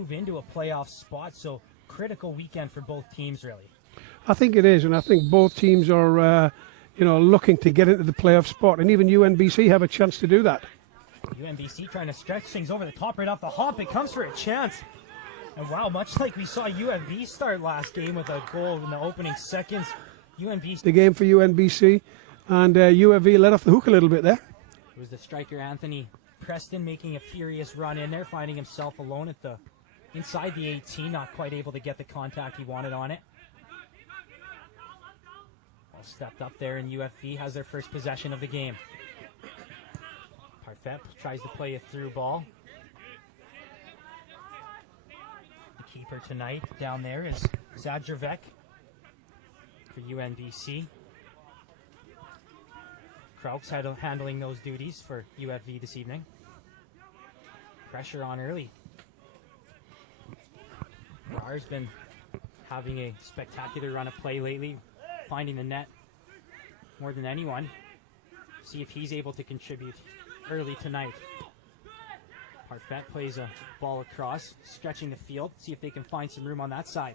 move into a playoff spot, so critical weekend for both teams, really. I think it is, and I think both teams are, looking to get into the playoff spot, and even UNBC have a chance to do that. UNBC trying to stretch things over the top right off the hop. It comes for a chance. And wow, much like we saw UNB start last game with a goal in the opening seconds, UNBC. The game for UNBC, and UFV let off the hook a little bit there. It was the striker Anthony Preston making a furious run in there, finding himself alone at the inside the 18, not quite able to get the contact he wanted on it. All stepped up there, and UFV has their first possession of the game. Parfait tries to play a through ball. The keeper tonight down there is Zadravec for UNBC. Krauks handling those duties for UFV this evening. Pressure on early. Barr's been having a spectacular run of play lately, finding the net more than anyone. See if he's able to contribute early tonight. Parfait plays a ball across, stretching the field. See if they can find some room on that side.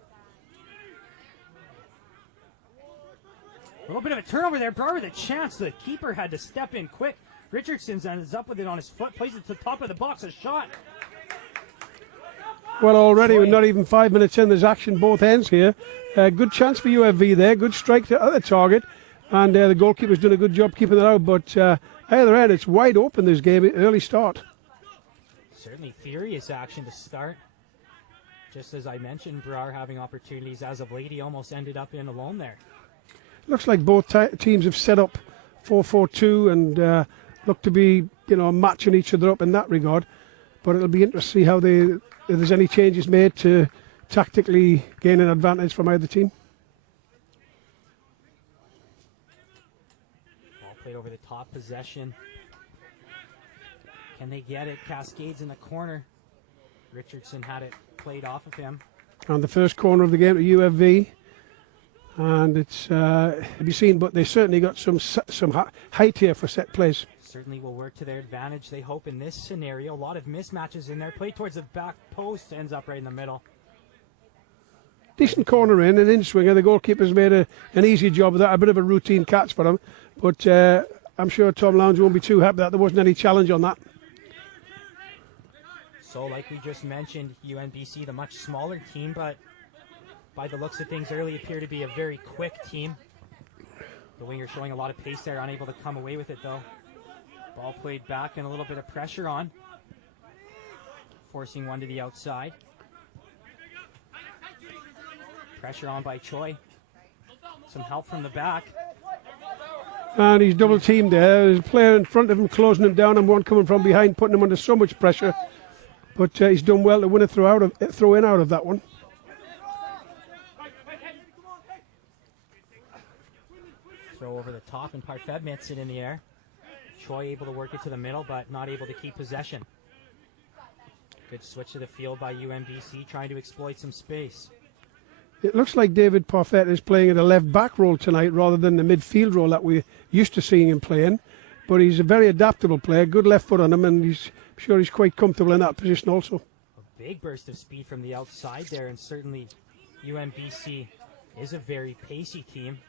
A little bit of a turnover there. Brar with a chance. The keeper had to step in quick. Richardson ends up with it on his foot, plays it to the top of the box. A shot. Well, already we're not even 5 minutes in. There's action both ends here. Good chance for UFV there. Good strike at the target. And the goalkeeper's done a good job keeping it out. But either end, it's wide open this game. Early start. Certainly furious action to start. Just as I mentioned, Brar having opportunities as of late. He almost ended up in alone there. Looks like both teams have set up 4-4-2 and look to be, matching each other up in that regard. But it'll be interesting to see if there's any changes made to tactically gain an advantage from either team. Ball played over the top, possession. Can they get it? Cascades in the corner. Richardson had it played off of him. And the first corner of the game to UFV. And it's to be seen, but they certainly got some height here for set plays. Certainly will work to their advantage, they hope, in this scenario. A lot of mismatches in there. Play towards the back post, ends up right in the middle. Decent corner in swinger. The goalkeeper's made an easy job of that. A bit of a routine catch for him. But I'm sure Tom Lowndes won't be too happy that there wasn't any challenge on that. So, like we just mentioned, UNBC, the much smaller team, but by the looks of things early, appear to be a very quick team. The winger showing a lot of pace there, unable to come away with it though. Ball played back and a little bit of pressure on. Forcing one to the outside. Pressure on by Choi. Some help from the back. And he's double teamed there. There's a player in front of him closing him down and one coming from behind, putting him under so much pressure. But he's done well to win a throw in out of that one. Throw over the top, and Parfait mitts it in the air. Choi able to work it to the middle, but not able to keep possession. Good switch to the field by UNBC, trying to exploit some space. It looks like David Parfait is playing at a left back role tonight rather than the midfield role that we're used to seeing him playing. But he's a very adaptable player, good left foot on him, and I'm sure he's quite comfortable in that position also. A big burst of speed from the outside there, and certainly UNBC is a very pacey team.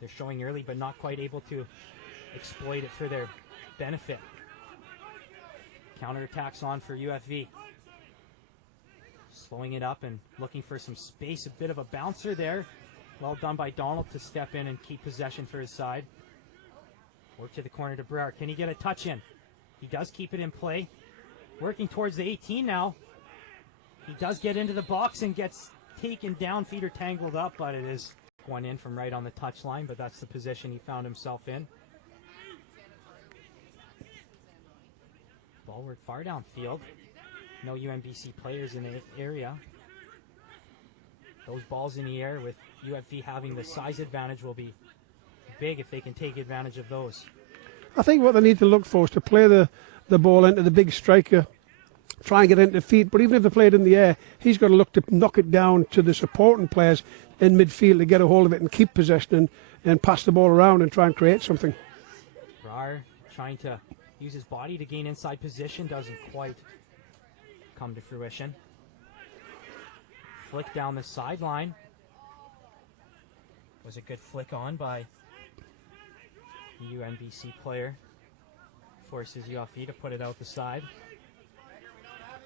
They're showing early, but not quite able to exploit it for their benefit. Counterattacks on for UFV. Slowing it up and looking for some space. A bit of a bouncer there. Well done by Donald to step in and keep possession for his side. Work to the corner to Brar. Can he get a touch in? He does keep it in play. Working towards the 18 now. He does get into the box and gets taken down. Feet are tangled up, but it is one in from right on the touchline, but that's the position he found himself in. Ball worked far downfield. No UNBC players in the area. Those balls in the air with UFV having the size advantage will be big if they can take advantage of those. I think what they need to look for is to play the ball into the big striker, try and get into feet, but even if they play it in the air, he's got to look to knock it down to the supporting players in midfield to get a hold of it and keep possession and pass the ball around and try and create something. Brar trying to use his body to gain inside position, doesn't quite come to fruition. Flick down the sideline. Was a good flick on by the UNBC player. Forces UFV to put it out the side.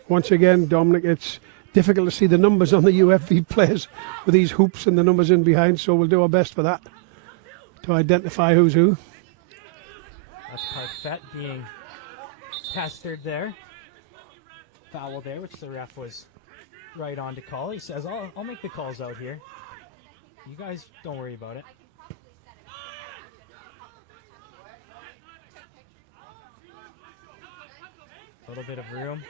Once again, Dominic, it's difficult to see the numbers on the UFV players with these hoops and the numbers in behind, so we'll do our best for that to identify who's who. That's Parfait being pestered there. Foul there, which the ref was right on to call. He says, I'll make the calls out here. You guys don't worry about it. A little bit of room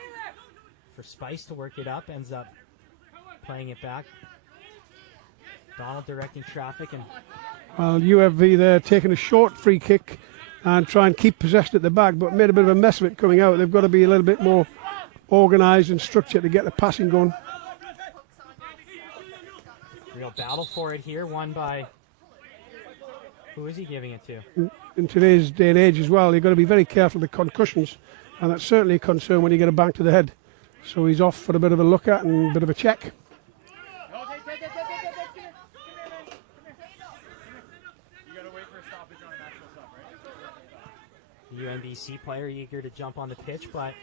for Spice to work it up. Ends up playing it back. Donald directing traffic. And well, UFV there taking a short free kick and try and keep possession at the back, but made a bit of a mess of it coming out. They've got to be a little bit more organised and structured to get the passing going. Real battle for it here, won by... Who is he giving it to? In today's day and age as well, you've got to be very careful of the concussions, and that's certainly a concern when you get a bang to the head. So he's off for a bit of a look at and a bit of a check. The UNBC player eager to jump on the pitch, but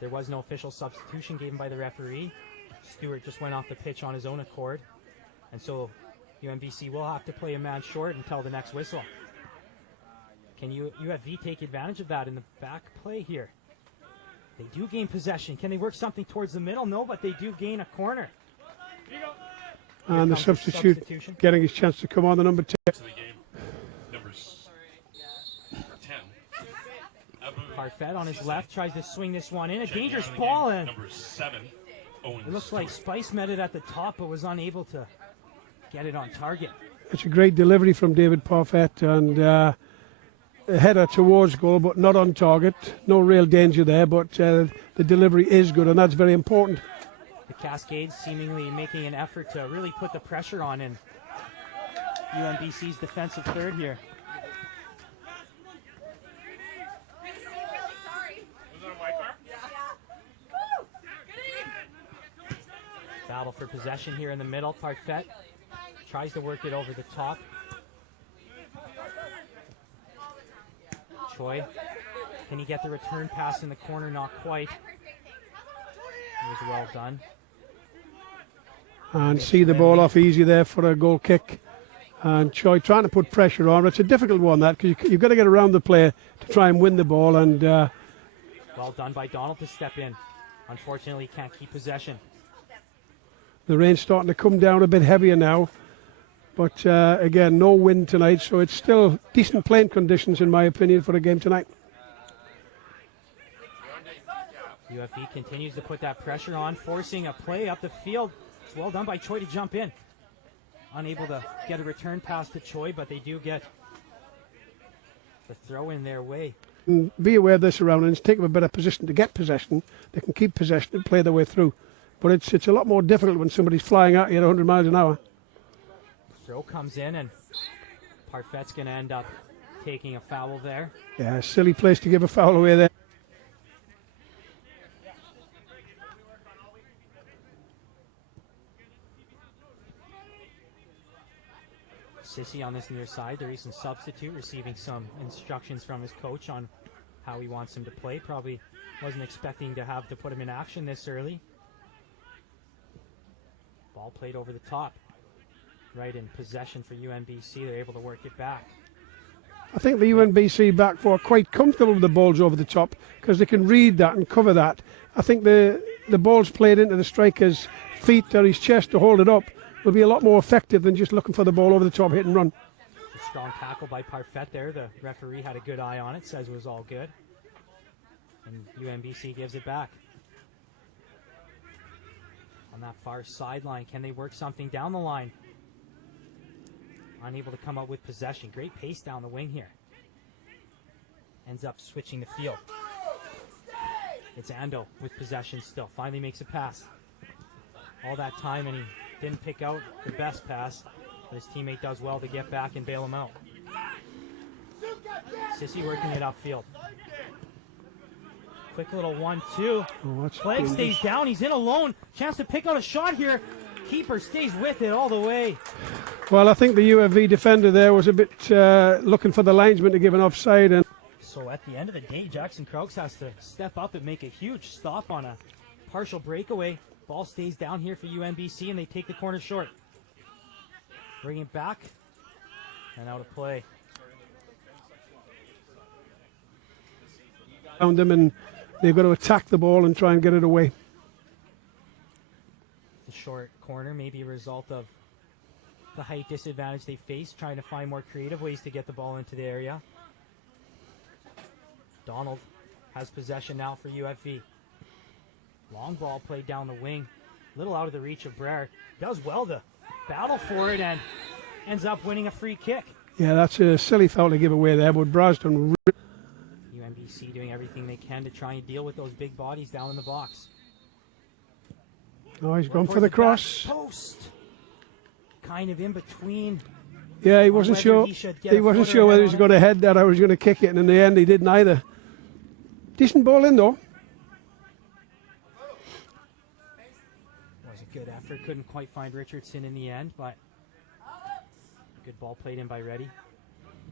there was no official substitution given by the referee. Stewart just went off the pitch on his own accord, and so UNBC will have to play a man short until the next whistle. Can UFV take advantage of that in the back play here? They do gain possession. Can they work something towards the middle? No, but they do gain a corner. And the substitute getting his chance to come on, the number 10. Parfait on his left tries to swing this one in. A dangerous ball, and it looks like Spice met it at the top but was unable to get it on target. It's a great delivery from David Parfait, and a header towards goal but not on target. No real danger there, but the delivery is good, and that's very important. The Cascades seemingly making an effort to really put the pressure on in UNBC's defensive third here. Battle for possession here in the middle. Parfait tries to work it over the top. Choi, can he get the return pass in the corner? Not quite. It was well done. And see the ball off easy there for a goal kick. And Choi trying to put pressure on. It's a difficult one, that, because you've got to get around the player to try and win the ball. And well done by Donald to step in. Unfortunately, he can't keep possession. The rain's starting to come down a bit heavier now. But again, no wind tonight, so it's still decent playing conditions, in my opinion, for a game tonight. UFV continues to put that pressure on, forcing a play up the field. It's well done by Choi to jump in. Unable to get a return pass to Choi, but they do get the throw in their way. And be aware of their surroundings, take them a better position to get possession. They can keep possession and play their way through. But it's a lot more difficult when somebody's flying at you at 100 miles an hour. Throw comes in, and Parfait's going to end up taking a foul there. Yeah, silly place to give a foul away there. Sissy on this near side, the recent substitute, receiving some instructions from his coach on how he wants him to play. Probably wasn't expecting to have to put him in action this early. Ball played over the top. Right in possession for UNBC. They're able to work it back. I think the UNBC back four are quite comfortable with the balls over the top because they can read that and cover that. I think the balls played into the striker's feet or his chest to hold it up will be a lot more effective than just looking for the ball over the top, hit and run. A strong tackle by Parfait there. The referee had a good eye on it, says it was all good. And UNBC gives it back. On that far sideline, can they work something down the line? Unable to come up with possession. Great pace down the wing here. Ends up switching the field. It's Ando with possession still. Finally makes a pass. All that time, and he didn't pick out the best pass. But his teammate does well to get back and bail him out. Sissy working it upfield. Quick little 1-2. Flag dangerous. stays down. He's in alone. Chance to pick out a shot here. Keeper stays with it all the way. Well, I think the UFV defender there was a bit looking for the linesman to give an offside. And So at the end of the day, Jackson Krauks has to step up and make a huge stop on a partial breakaway. Ball stays down here for UNBC, and they take the corner short. Bring it back, and out of play. found them, and they've got to attack the ball and try and get it away. The short corner may be a result of the height disadvantage they face, trying to find more creative ways to get the ball into the area. Donald has possession now for UFV. Long ball played down the wing, a little out of the reach of Brer. Does well to battle for it and ends up winning a free kick. Yeah, that's a silly foul to give away there, but Braz done. UNBC doing everything they can to try and deal with those big bodies down in the box. Oh, he's gone for the cross. Post. Kind of in between. Yeah, he wasn't sure. He wasn't sure whether he was going to head that or he was going to kick it, and in the end, he didn't either. Decent ball in though. Was a good effort. Couldn't quite find Richardson in the end, but good ball played in by Reddy.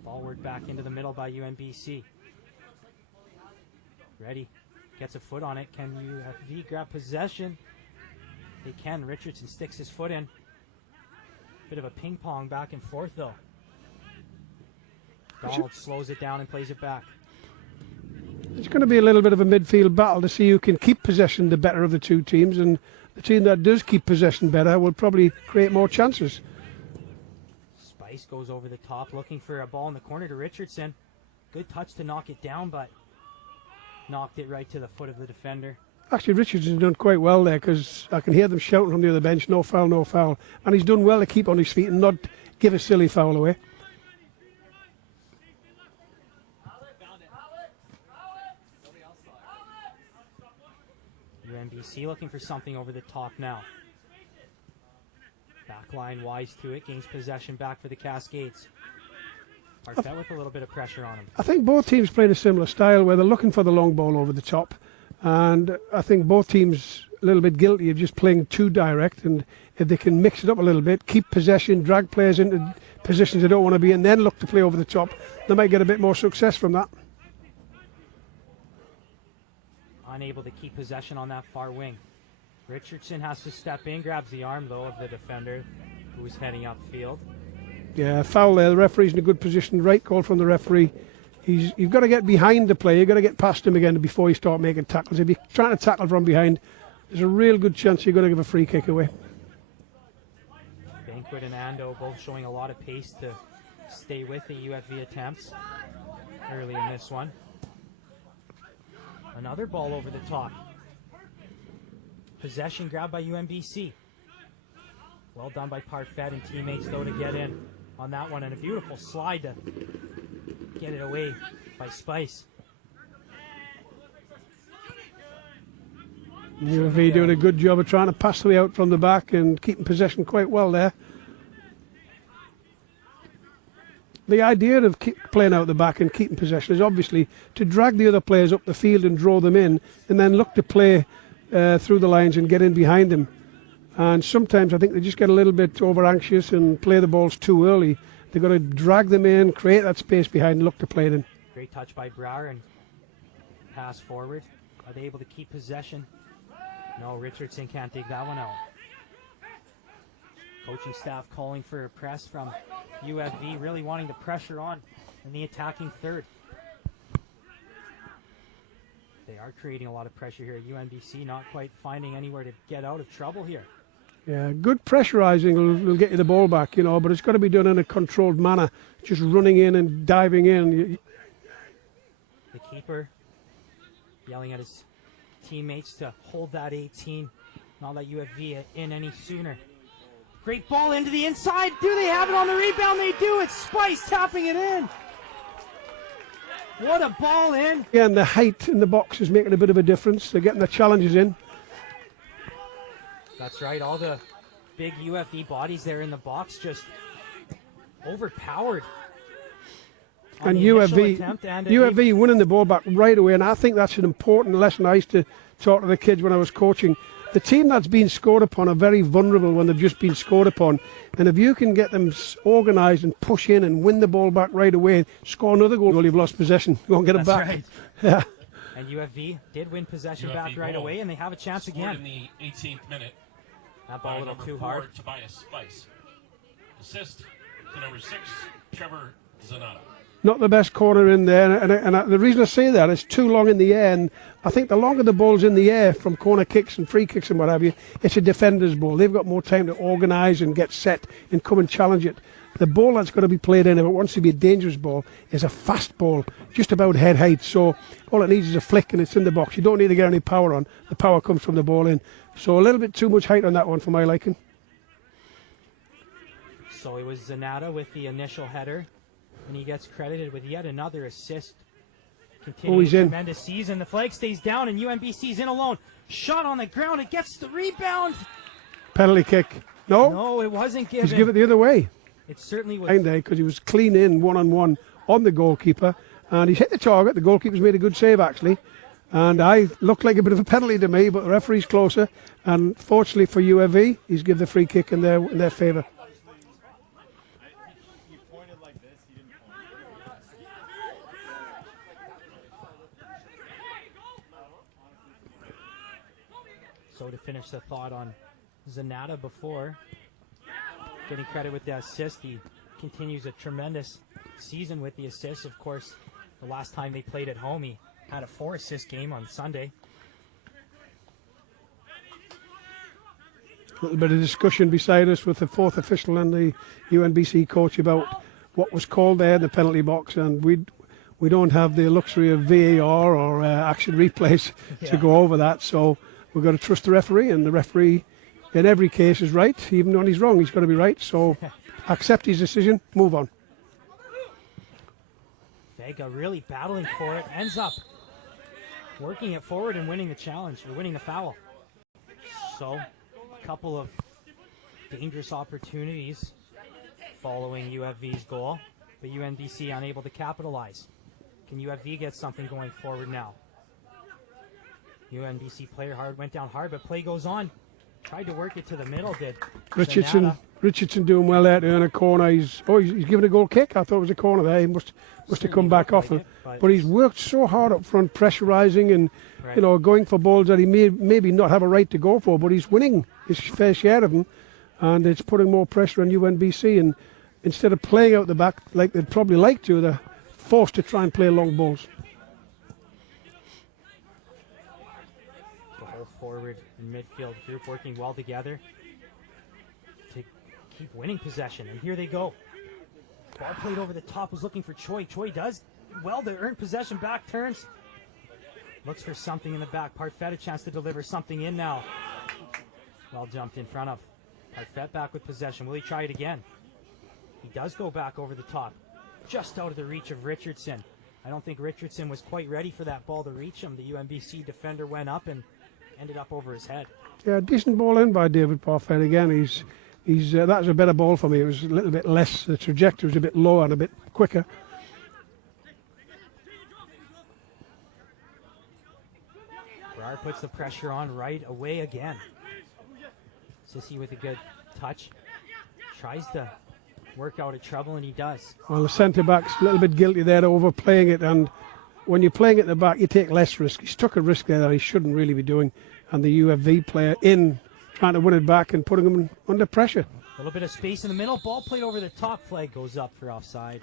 Ball worked back into the middle by UNBC. Reddy gets a foot on it. Can UFV grab possession? They can. Richardson sticks his foot in. Bit of a ping pong back and forth though. Donald slows it down and plays it back. It's going to be a little bit of a midfield battle to see who can keep possession the better of the two teams, and the team that does keep possession better will probably create more chances. Spice goes over the top looking for a ball in the corner to Richardson. Good touch to knock it down, but knocked it right to the foot of the defender. Actually, Richardson's done quite well there, because I can hear them shouting from the other bench, no foul, no foul. And he's done well to keep on his feet and not give a silly foul away. UNBC looking for something over the top now. Backline wise to it, gains possession back for the Cascades. Parfait with a little bit of pressure on him. I think both teams played a similar style where they're looking for the long ball over the top. And I think both teams a little bit guilty of just playing too direct, and if they can mix it up a little bit, keep possession, drag players into positions they don't want to be in, then look to play over the top, they might get a bit more success from that. Unable to keep possession on that far wing. Richardson has to step in, grabs the arm though of the defender who's heading upfield. Yeah, foul there. The referee's in a good position. Right call from the referee. You've got to get behind the player. You've got to get past him again before you start making tackles. If you're trying to tackle from behind, there's a real good chance you're going to give a free kick away. Banquet and Ando both showing a lot of pace to stay with the UFV attempts early in this one. Another ball over the top. Possession grabbed by UNBC. Well done by Parfait and teammates though to get in on that one, and a beautiful slide to get it away by Spice. UFV doing a good job of trying to pass the way out from the back and keeping possession quite well there. The idea of playing out the back and keeping possession is obviously to drag the other players up the field and draw them in, and then look to play through the lines and get in behind them. And sometimes I think they just get a little bit over anxious and play the balls too early. They've got to drag them in, create that space behind, and look to play it in. Great touch by Brower and pass forward. Are they able to keep possession? No, Richardson can't dig that one out. Coaching staff calling for a press from UFV, really wanting the pressure on in the attacking third. They are creating a lot of pressure here. UNBC not quite finding anywhere to get out of trouble here. Yeah, good pressurising will get you the ball back, you know, but it's got to be done in a controlled manner. Just running in and diving in. The keeper yelling at his teammates to hold that 18, not let UFV in any sooner. Great ball into the inside. Do they have it on the rebound? They do. It's Spice tapping it in. What a ball in. Yeah, and the height in the box is making a bit of a difference. They're getting the challenges in. That's right. All the big UFV bodies there in the box just overpowered on And the initial UFV, attempt. And UFV winning the ball back right away, and I think that's an important lesson I used to talk to the kids when I was coaching. The team that's been scored upon are very vulnerable when they've just been scored upon, and if you can get them organised and push in and win the ball back right away, score another goal, you've lost possession. Go and get it That's back. right. Yeah. And UFV did win possession UFV back right goal. away, and they have a chance Scored again. in the 18th minute. That ball a little Number too 4, hard. Tobias Spice. Assist to number 6, Trevor Zanata. Not the best corner in there, and the reason I say that is too long in the air, and I think the longer the ball's in the air from corner kicks and free kicks and what have you, it's a defender's ball. They've got more time to organise and get set and come and challenge it. The ball that's got to be played in, if it wants to be a dangerous ball, is a fast ball, just about head height. So all it needs is a flick and it's in the box. You don't need to get any power on. The power comes from the ball in. So a little bit too much height on that one for my liking. So it was Zanata with the initial header, and he gets credited with yet another assist. Continuing he's in. Tremendous season. The flag stays down, and UNBC's in alone. Shot on the ground. It gets the rebound. Penalty kick. No, No, it wasn't given. he's given it the other way. It certainly was. Behind there because he was clean in one-on-one on the goalkeeper, and he's hit the target. The goalkeeper's made a good save actually, and I looked like a bit of a penalty to me, but the referee's closer, and fortunately for UFV, he's given the free kick in their favour. So to finish the thought on Zanata before getting credit with the assist, he continues a tremendous season with the assists. Of course, the last time they played at home, he had a 4-assist game on Sunday. A little bit of discussion beside us with the fourth official and the UNBC coach about what was called there in the penalty box, and we don't have the luxury of VAR or action replays to go over that, so we've got to trust the referee, and the referee in every case is right. Even when he's wrong, he's got to be right, so accept his decision, move on. Vega really battling for it, ends up working it forward and winning the challenge, or winning the foul. So, a couple of dangerous opportunities following UFV's goal, but UNBC unable to capitalize. Can UFV get something going forward now? UNBC player hard, went down hard, but play goes on. Tried to work it to the middle, did Zanata. Richardson doing well there to earn a corner. He's given a goal kick. I thought it was a corner there. He must have come back off him. But he's worked so hard up front, pressurising and going for balls that he maybe not have a right to go for, but he's winning his fair share of them, and it's putting more pressure on UNBC. And instead of playing out the back like they'd probably like to, they're forced to try and play long balls. Forward and midfield group working well together to keep winning possession, and here they go. Ball played over the top, was looking for Choi. Choi does well to earn possession back, turns, looks for something in the back. Parfait a chance to deliver something in now. Well jumped in front of. Parfait back with possession. Will he try it again? He does go back over the top, just out of the reach of Richardson. I don't think Richardson was quite ready for that ball to reach him. The UNBC defender went up and ended up over his head. Yeah, decent ball in by David Parfait again. That was a better ball for me. It was a little bit less, the trajectory was a bit lower and a bit quicker. Brar puts the pressure on right away again. Sissy with a good touch. Tries to work out of trouble, and he does. Well, the centre-back's a little bit guilty there, overplaying it, and when you're playing at the back, you take less risk. He's took a risk there that he shouldn't really be doing, and the UFV player trying to win it back and putting him under pressure. A little bit of space in the middle, ball played over the top, flag goes up for offside.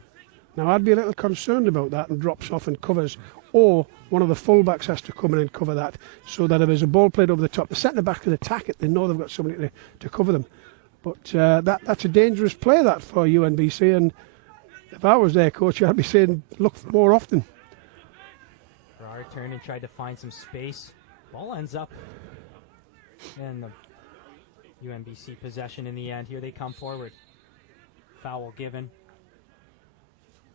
Now, I'd be a little concerned about that and drops off and covers, or one of the full-backs has to come in and cover that, so that if there's a ball played over the top, the centre-back can attack it. They know they've got somebody to cover them. But that's a dangerous play, that, for UNBC, and if I was their coach, I'd be saying, look more often. Brar turned and tried to find some space. Ball ends up in the UNBC possession in the end. Here they come forward. Foul given,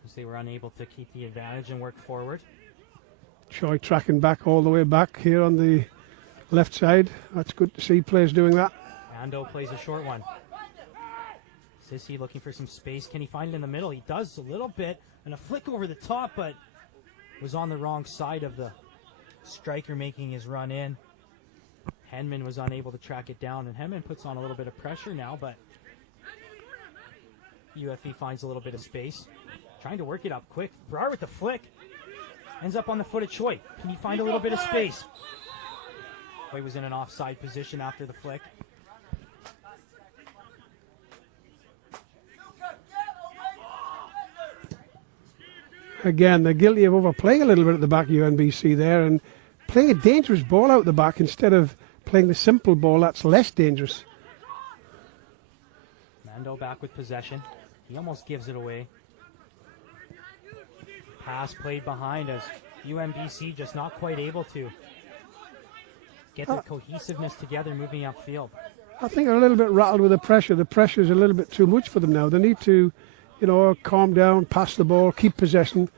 as they were unable to keep the advantage and work forward. Choi tracking back all the way back here on the left side. That's good to see players doing that. Ando plays a short one. Sissy looking for some space. Can he find it in the middle? He does a little bit. And a flick over the top, but was on the wrong side of the striker making his run in. Henman was unable to track it down, and Henman puts on a little bit of pressure now, but UFV finds a little bit of space. Trying to work it up quick. Brar with the flick. Ends up on the foot of Choi. Can he find a little bit of space? Choi was in an offside position after the flick. Again, they're guilty of overplaying a little bit at the back of UNBC there and playing a dangerous ball out the back instead of playing the simple ball that's less dangerous. Mando back with possession. He almost gives it away. Pass played behind as UNBC just not quite able to get the cohesiveness together moving upfield. I think they're a little bit rattled with the pressure. The pressure is a little bit too much for them now. They need to, calm down, pass the ball, keep possession.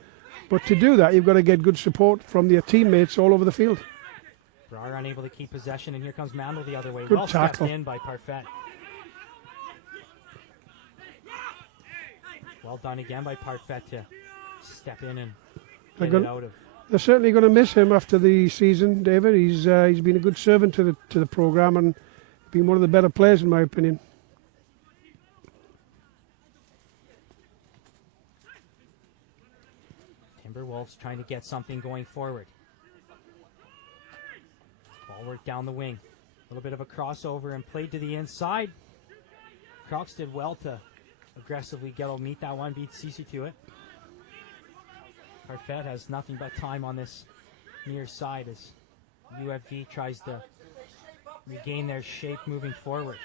But to do that, you've got to get good support from their teammates all over the field. Brar unable to keep possession, and here comes Mandel the other way. Good well tackle. Stepped in by Parfait. Well done again by Parfait to step in and get it out of. They're certainly going to miss him after the season, David. He's been a good servant to the program and been one of the better players in my opinion. Timberwolves trying to get something going forward. Ball work down the wing. A little bit of a crossover and played to the inside. Crocs did well to aggressively meet that one, beat Cece to it. Parfait has nothing but time on this near side as UFV tries to regain their shape moving forward.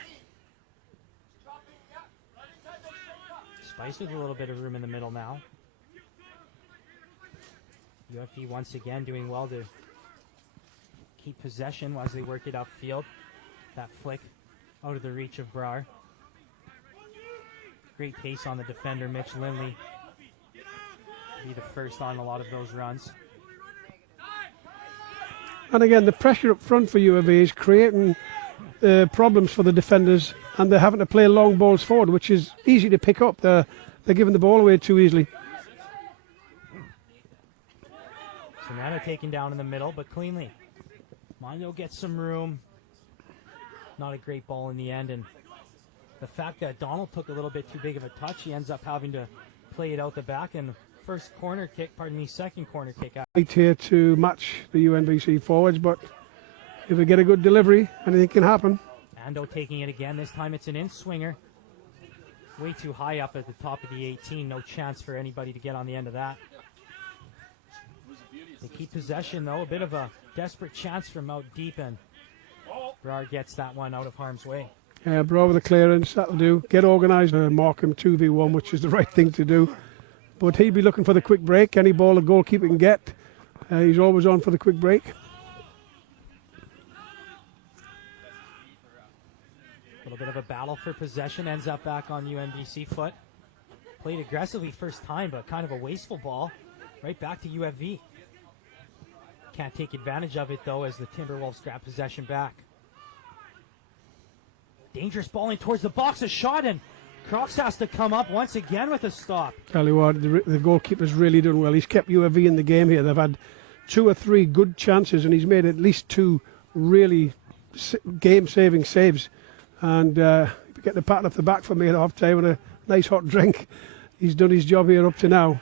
Spice with a little bit of room in the middle now. UFV once again doing well to keep possession as they work it upfield. That flick out of the reach of Brar. Great pace on the defender, Mitch Lindley. Be the first on a lot of those runs. And again, the pressure up front for UFV is creating problems for the defenders, and they're having to play long balls forward, which is easy to pick up. They're giving the ball away too easily. Sonata taken down in the middle, but cleanly. Mando gets some room. Not a great ball in the end, and the fact that Donald took a little bit too big of a touch, he ends up having to play it out the back, and second corner kick out. Right here to match the UNBC forwards, but if we get a good delivery, anything can happen. Mando taking it again. This time it's an in-swinger. Way too high up at the top of the 18. No chance for anybody to get on the end of that. They keep possession, though. A bit of a desperate chance from out deep, and Brar gets that one out of harm's way. Yeah, Brar with the clearance. That'll do. Get organised and mark him 2v1, which is the right thing to do. But he'd be looking for the quick break. Any ball the goalkeeper can get, he's always on for the quick break. A little bit of a battle for possession. Ends up back on UNBC foot. Played aggressively first time, but kind of a wasteful ball. Right back to UFV. Can't take advantage of it, though, as the Timberwolves grab possession back. Dangerous ball in towards the box. A shot, and Crocs has to come up once again with a stop. Tell you what, the goalkeeper's really done well. He's kept UFV in the game here. They've had 2 or 3 good chances, and he's made at least 2 really game-saving saves. And get the pat off the back for me at half-time with a nice hot drink. He's done his job here up to now.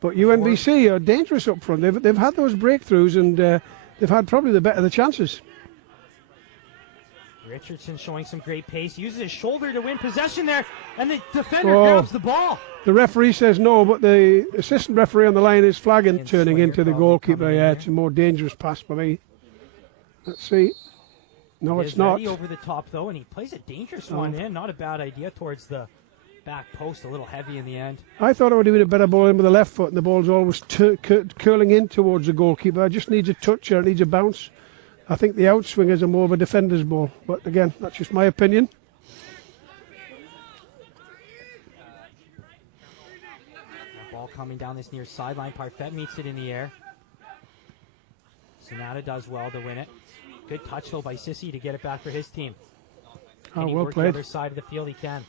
But UNBC are dangerous up front. They've had those breakthroughs, and they've had probably the better of the chances. Richardson showing some great pace, uses his shoulder to win possession there, and the defender grabs the ball. The referee says no, but the assistant referee on the line is flagging turning into the goalkeeper. Yeah, it's a more dangerous pass for me. Let's see. No, it's not. Over the top, though, and he plays a dangerous one in. Not a bad idea towards the back post, a little heavy in the end. I thought it would have been a better ball in with the left foot, and the ball's always curling in towards the goalkeeper. It just needs a touch or it needs a bounce. I think the outswingers are more of a defender's ball. But again, that's just my opinion. Ball coming down this near sideline. Parfait meets it in the air. Sonata does well to win it. Good touch, though, by Sissy to get it back for his team. Can he well work played. the other side of the field? He can.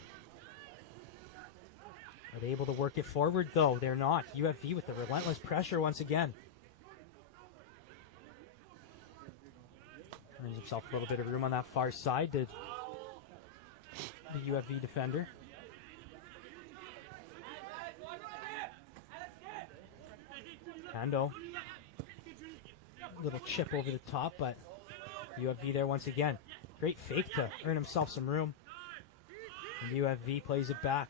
Are they able to work it forward, though? They're not. UFV with the relentless pressure once again. Earns himself a little bit of room on that far side to the UFV defender. Hando. Little chip over the top, but UFV there once again. Great fake to earn himself some room. And UFV plays it back.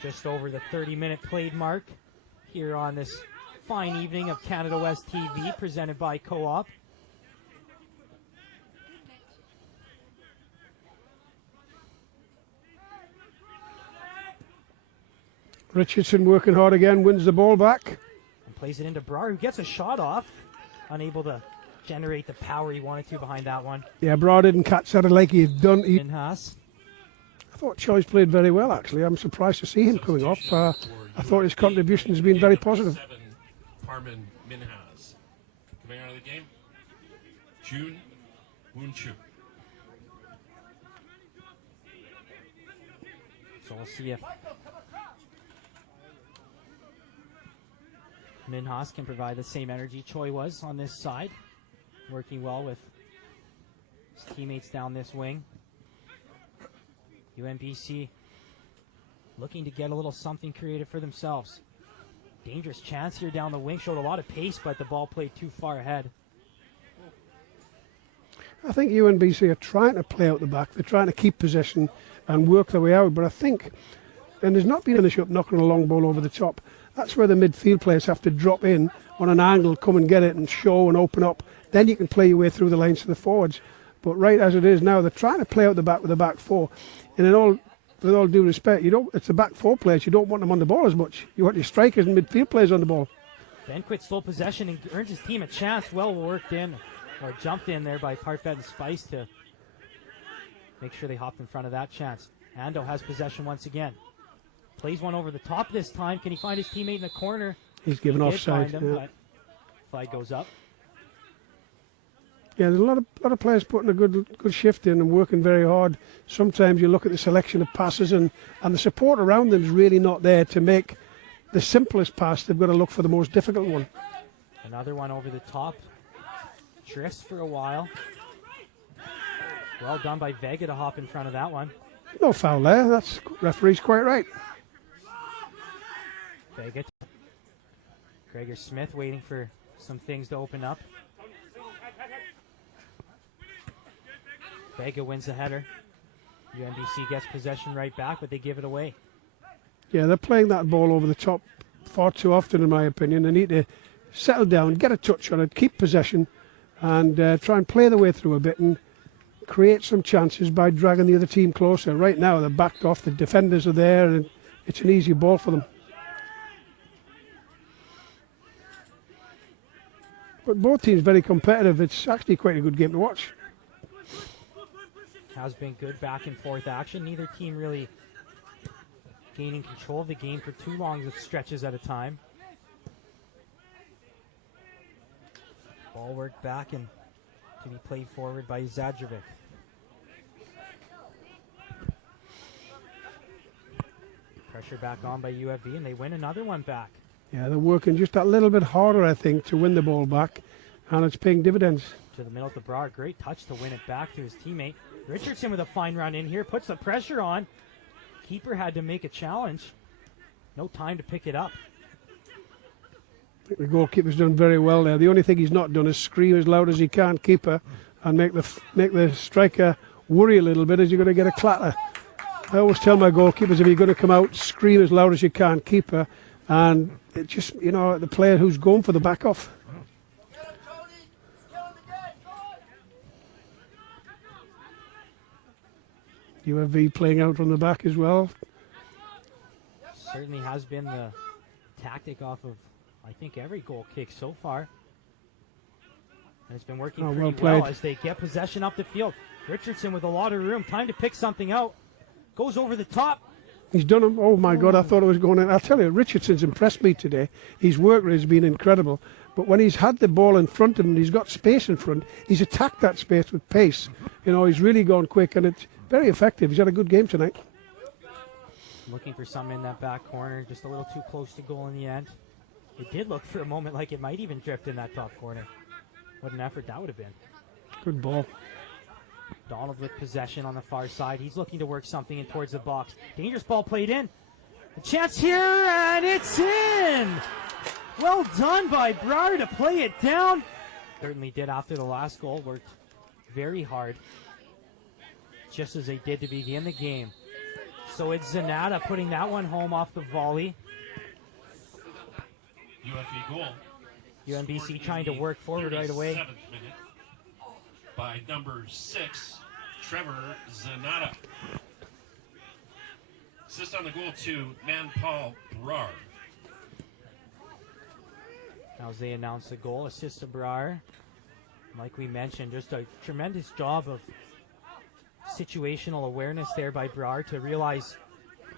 Just over the 30-minute played mark here on this fine evening of Canada West TV, presented by Co-op. Richardson working hard again, wins the ball back. And plays it into Brar, who gets a shot off. Unable to generate the power he wanted to behind that one. Yeah, Brar didn't catch that like he had done. Minhas. I thought Choi's played very well, actually. I'm surprised to see him coming off. I thought his contribution has been very positive. Parman Minhas. Coming out of the game, June Woonchu. So we'll see if Minhas can provide the same energy Choi was on this side. Working well with his teammates down this wing. UNBC looking to get a little something creative for themselves. Dangerous chance here down the wing. Showed a lot of pace, but the ball played too far ahead. I think UNBC are trying to play out the back. They're trying to keep possession and work their way out. But I think, and there's not been an issue of knocking a long ball over the top. That's where the midfield players have to drop in on an angle, come and get it and show and open up. Then you can play your way through the lines to the forwards. But right as it is now, they're trying to play out the back with the back four. And with all due respect, it's the back four players. You don't want them on the ball as much. You want your strikers and midfield players on the ball. Ben quits slow possession and earns his team a chance. Well worked in, or jumped in there by Parfait and Spice to make sure they hopped in front of that chance. Ando has possession once again. Plays one over the top this time. Can he find his teammate in the corner? He's given offside. But flag goes up. Yeah, there's a lot of players putting a good shift in and working very hard. Sometimes you look at the selection of passes and the support around them is really not there to make the simplest pass. They've got to look for the most difficult one. Another one over the top. Drifts for a while. Well done by Vega to hop in front of that one. No foul there. That's referee's quite right. Vega. Gregor Smith waiting for some things to open up. Vega wins the header. UNBC gets possession right back, but they give it away. Yeah, they're playing that ball over the top far too often, in my opinion. They need to settle down, get a touch on it, keep possession, and try and play their way through a bit and create some chances by dragging the other team closer. Right now, they're backed off. The defenders are there, and it's an easy ball for them. But both teams very competitive. It's actually quite a good game to watch. Has been good back and forth action. Neither team really gaining control of the game for too long stretches at a time. Ball worked back and to be played forward by Zadrovic. Pressure back on by UFV, and they win another one back. Yeah, they're working just a little bit harder, I think, to win the ball back, and it's paying dividends. To the middle to Brar. Great touch to win it back to his teammate. Richardson with a fine run in here, puts the pressure on. Keeper had to make a challenge. No time to pick it up. I think the goalkeeper's done very well there. The only thing he's not done is scream as loud as he can, keeper, and make the striker worry a little bit as you're going to get a clatter. I always tell my goalkeepers, if you're going to come out, scream as loud as you can, keeper, and it just, the player who's going for the back off. UFV playing out from the back as well. Certainly has been the tactic off of, I think, every goal kick so far. And it's been working pretty well as they get possession up the field. Richardson with a lot of room. Time to pick something out. Goes over the top. He's done him. Oh, my God, I thought it was going in. I'll tell you, Richardson's impressed me today. His work rate has been incredible. But when he's had the ball in front of him and he's got space in front, he's attacked that space with pace. You know, he's really gone quick, and it's very effective. He's had a good game tonight. Looking for something in that back corner, just a little too close to goal in the end. It did look for a moment like it might even drift in that top corner. What an effort that would have been. Good ball. Donald with possession on the far side. He's looking to work something in towards the box. Dangerous ball played in. A chance here, and it's in! Well done by Brouwer to play it down. Certainly did after the last goal. Worked very hard, just as they did to begin the game. So it's Zanata putting that one home off the volley. UFE goal. UNBC trying to work forward right away. 37th minute by number 6, Trevor Zanata. Assist on the goal to Manpal Brouwer. Now as they announce the goal, assist to Brouwer. Like we mentioned, just a tremendous job of situational awareness there by Brouwer to realize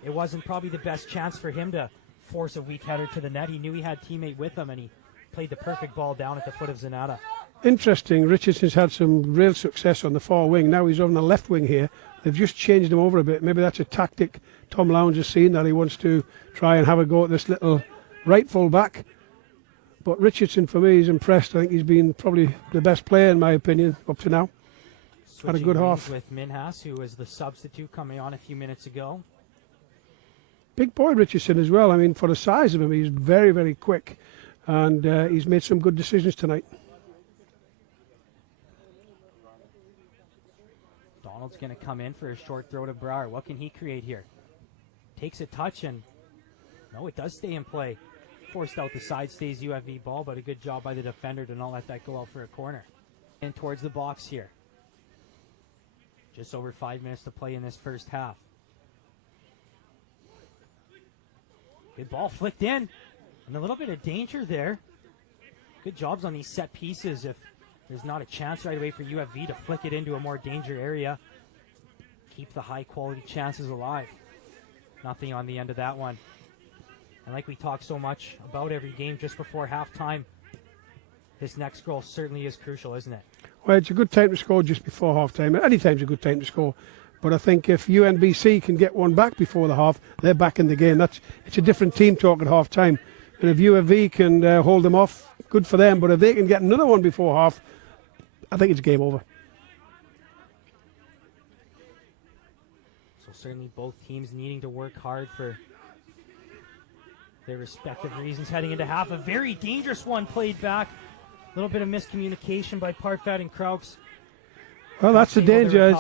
it wasn't probably the best chance for him to force a weak header to the net. He knew he had a teammate with him, and he played the perfect ball down at the foot of Zanata. Interesting, Richardson's had some real success on the far wing. Now he's on the left wing here. They've just changed him over a bit. Maybe that's a tactic Tom Lowndes has seen, that he wants to try and have a go at this little right full back. But Richardson, for me, is impressed. I think he's been probably the best player, in my opinion, up to now. Had a good half. With Minhas, who was the substitute coming on a few minutes ago. Big boy Richardson as well. I mean, for the size of him, he's very, very quick. And he's made some good decisions tonight. Donald's going to come in for a short throw to Brouwer. What can he create here? Takes a touch, and no, it does stay in play. Forced out the side, stays UFV ball, but a good job by the defender to not let that go out for a corner. And towards the box here. Just over 5 minutes to play in this first half. Good ball flicked in. And a little bit of danger there. Good jobs on these set pieces if there's not a chance right away for UFV to flick it into a more danger area. Keep the high quality chances alive. Nothing on the end of that one. And like we talk so much about every game just before halftime, this next goal certainly is crucial, isn't it? Well, it's a good time to score just before halftime. Any time's a good time to score. But I think if UNBC can get one back before the half, they're back in the game. It's a different team talk at halftime. And if UFV can hold them off, good for them. But if they can get another one before half, I think it's game over. So certainly both teams needing to work hard for their respective reasons heading into half. A very dangerous one played back. A little bit of miscommunication by Parfat and Krauks. Well, that's the danger.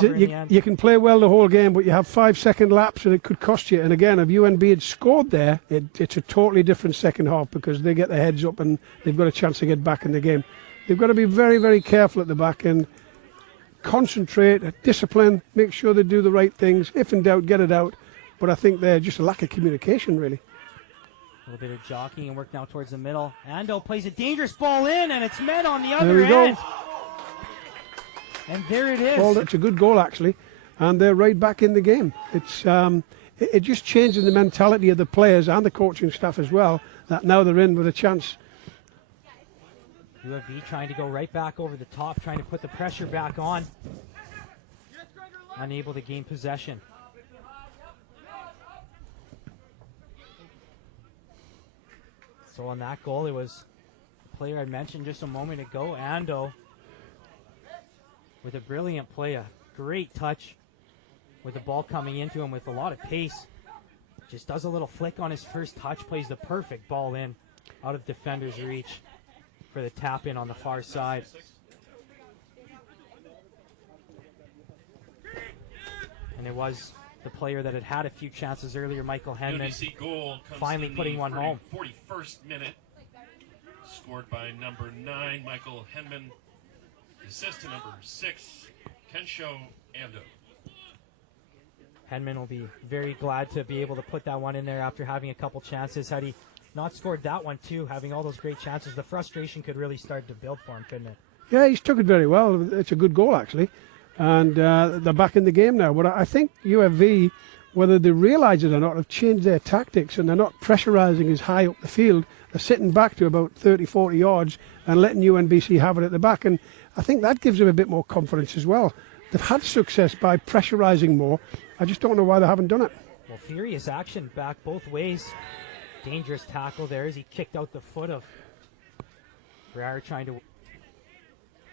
You can play well the whole game, but you have 5-second laps and it could cost you. And again, if UNB had scored there, it's a totally different second half because they get their heads up and they've got a chance to get back in the game. They've got to be very, very careful at the back and concentrate, discipline, make sure they do the right things. If in doubt, get it out. But I think they're just a lack of communication, really. A little bit of jockeying and work now towards the middle. Ando plays a dangerous ball in, and it's met on the other end. There we go. And there it is. Well, it's a good goal, actually. And they're right back in the game. It just changes the mentality of the players and the coaching staff as well, that now they're in with a chance. UFV trying to go right back over the top, trying to put the pressure back on. Unable to gain possession. So on that goal, it was the player I mentioned just a moment ago, Ando, with a brilliant play, a great touch with the ball coming into him with a lot of pace. Just does a little flick on his first touch, plays the perfect ball in out of defender's reach for the tap in on the far side. And it was the player that had a few chances earlier, Michael Henman, finally putting one home. 41st minute, scored by number 9, Michael Henman. Assist to number 6, Kensho Ando. Henman will be very glad to be able to put that one in there after having a couple chances. Had he not scored that one too, having all those great chances, the frustration could really start to build for him, couldn't it? Yeah, he's took it very well. It's a good goal, actually. And they're back in the game now. But I think UFV, whether they realise it or not, have changed their tactics and they're not pressurising as high up the field. They're sitting back to about 30, 40 yards and letting UNBC have it at the back. And I think that gives them a bit more confidence as well. they've had success by pressurising more. I just don't know why they haven't done it. Well, furious action back both ways. Dangerous tackle there as he kicked out the foot of Breyer, trying to...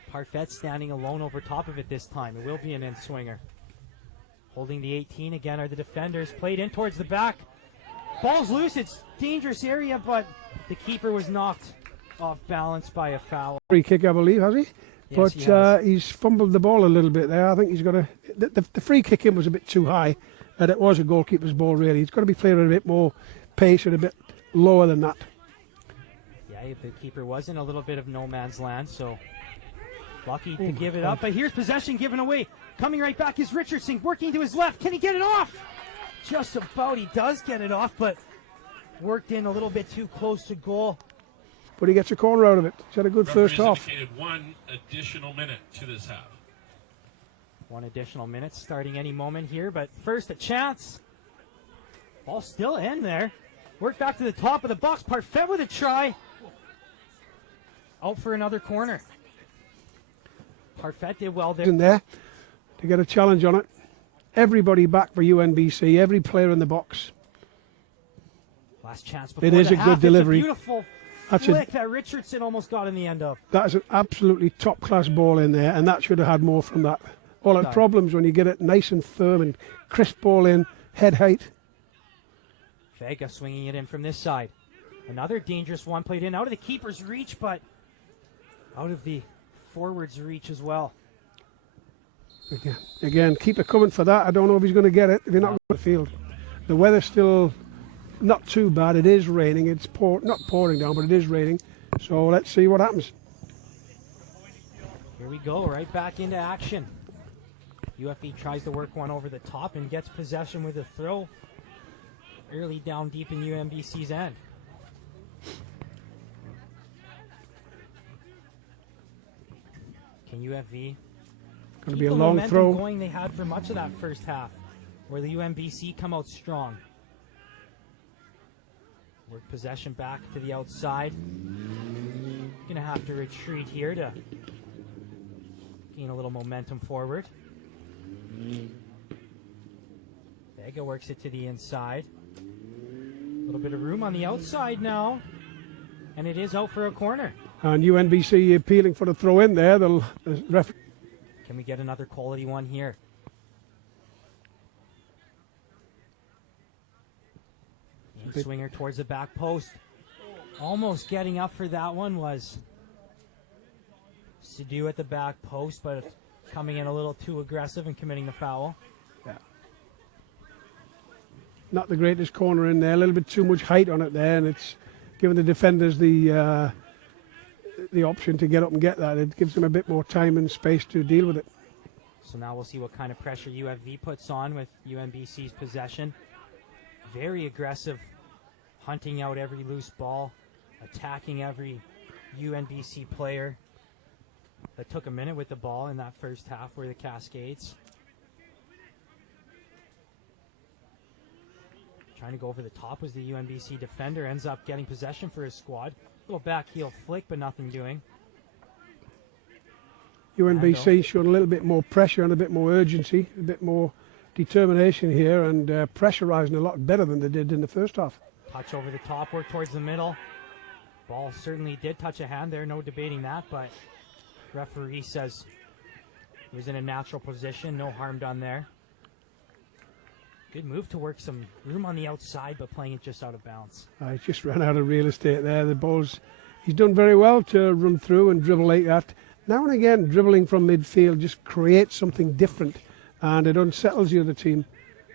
Parfait standing alone over top of it this time. It will be an in-swinger. Holding the 18 again are the defenders. Played in towards the back. Ball's loose. It's dangerous area, but the keeper was knocked off balance by a foul. Free kick, I believe, has he? Yes, But he's fumbled the ball a little bit there. I think he's got to... The free kick in was a bit too high, and it was a goalkeeper's ball, really. He's got to be playing at a bit more pace and a bit lower than that. Yeah, the keeper was in a little bit of no man's land, so lucky to give it up. But here's possession given away. Coming right back is Richardson, working to his left. Can he get it off? Just about. He does get it off, but worked in a little bit too close to goal. But he gets a corner out of it. He's had a good first half. Indicated 1 additional minute to this half. 1 additional minute starting any moment here, but first a chance. Ball still in there. Work back to the top of the box. Parfait with a try. Out for another corner. Parfait did well there. In there to get a challenge on it. Everybody back for UNBC. Every player in the box. Last chance before it is the a half. good delivery. It's a beautiful flick that Richardson almost got in the end of. That is an absolutely top-class ball in there, and that should have had more from that. All the problems when you get it nice and firm and crisp ball in, head height. Vega swinging it in from this side. Another dangerous one played in out of the keeper's reach, but out of the forward's reach as well. Again, keeper coming for that. I don't know if he's going to get it if you're not going to the field. The weather's still not too bad. It is raining. It's not pouring down, but it is raining. So let's see what happens. Here we go, right back into action. UFE tries to work one over the top and gets possession with a throw early down deep in UNBC's end. Can UFV going to be a long throw going they had for much of that first half, where the UNBC come out strong. Work possession back to the outside. Gonna have to retreat here to gain a little momentum forward. Vega works it to the inside. A little bit of room on the outside now, and it is out for a corner. And UNBC appealing for the throw in there. Can we get another quality one here? Swinger towards the back post. Almost getting up for that one was Sadu at the back post, but coming in a little too aggressive and committing the foul. Yeah. Not the greatest corner in there. A little bit too much height on it there, and it's giving the defenders the option to get up and get that. It gives them a bit more time and space to deal with it. So now we'll see what kind of pressure UFV puts on with UNBC's possession. Very aggressive, hunting out every loose ball, attacking every UNBC player that took a minute with the ball in that first half were the Cascades. Trying to go over the top was the UNBC defender, ends up getting possession for his squad. Little back heel flick, but nothing doing. UNBC showing a little bit more pressure and a bit more urgency, a bit more determination here, and pressurising a lot better than they did in the first half. Touch over the top, work towards the middle. Ball certainly did touch a hand there, no debating that, but referee says he was in a natural position, no harm done there. Good move to work some room on the outside, but playing it just out of bounds. He just ran out of real estate there. The ball's, he's done very well to run through and dribble like that. Now and again, dribbling from midfield just creates something different, and it unsettles the other team.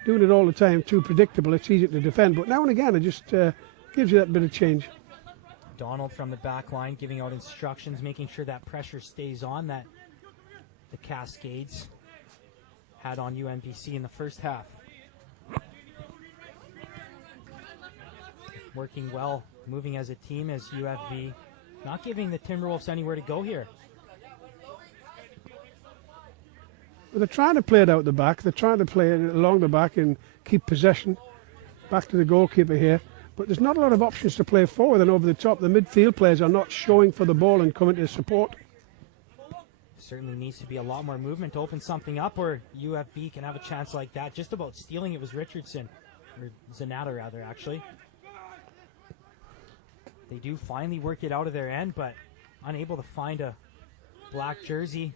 Doing it all the time, too predictable, it's easy to defend, but now and again it just gives you that bit of change. Donald from the back line giving out instructions, making sure that pressure stays on that the Cascades had on UNBC in the first half. Working well, moving as a team as UFV, not giving the Timberwolves anywhere to go here. Well, they're trying to play it out the back. They're trying to play it along the back and keep possession. Back to the goalkeeper here. But there's not a lot of options to play forward and over the top. The midfield players are not showing for the ball and coming to support. certainly needs to be a lot more movement to open something up, or UFB can have a chance like that. Just about stealing it was Richardson, or Zanata rather, actually. They do finally work it out of their end, but unable to find a black jersey.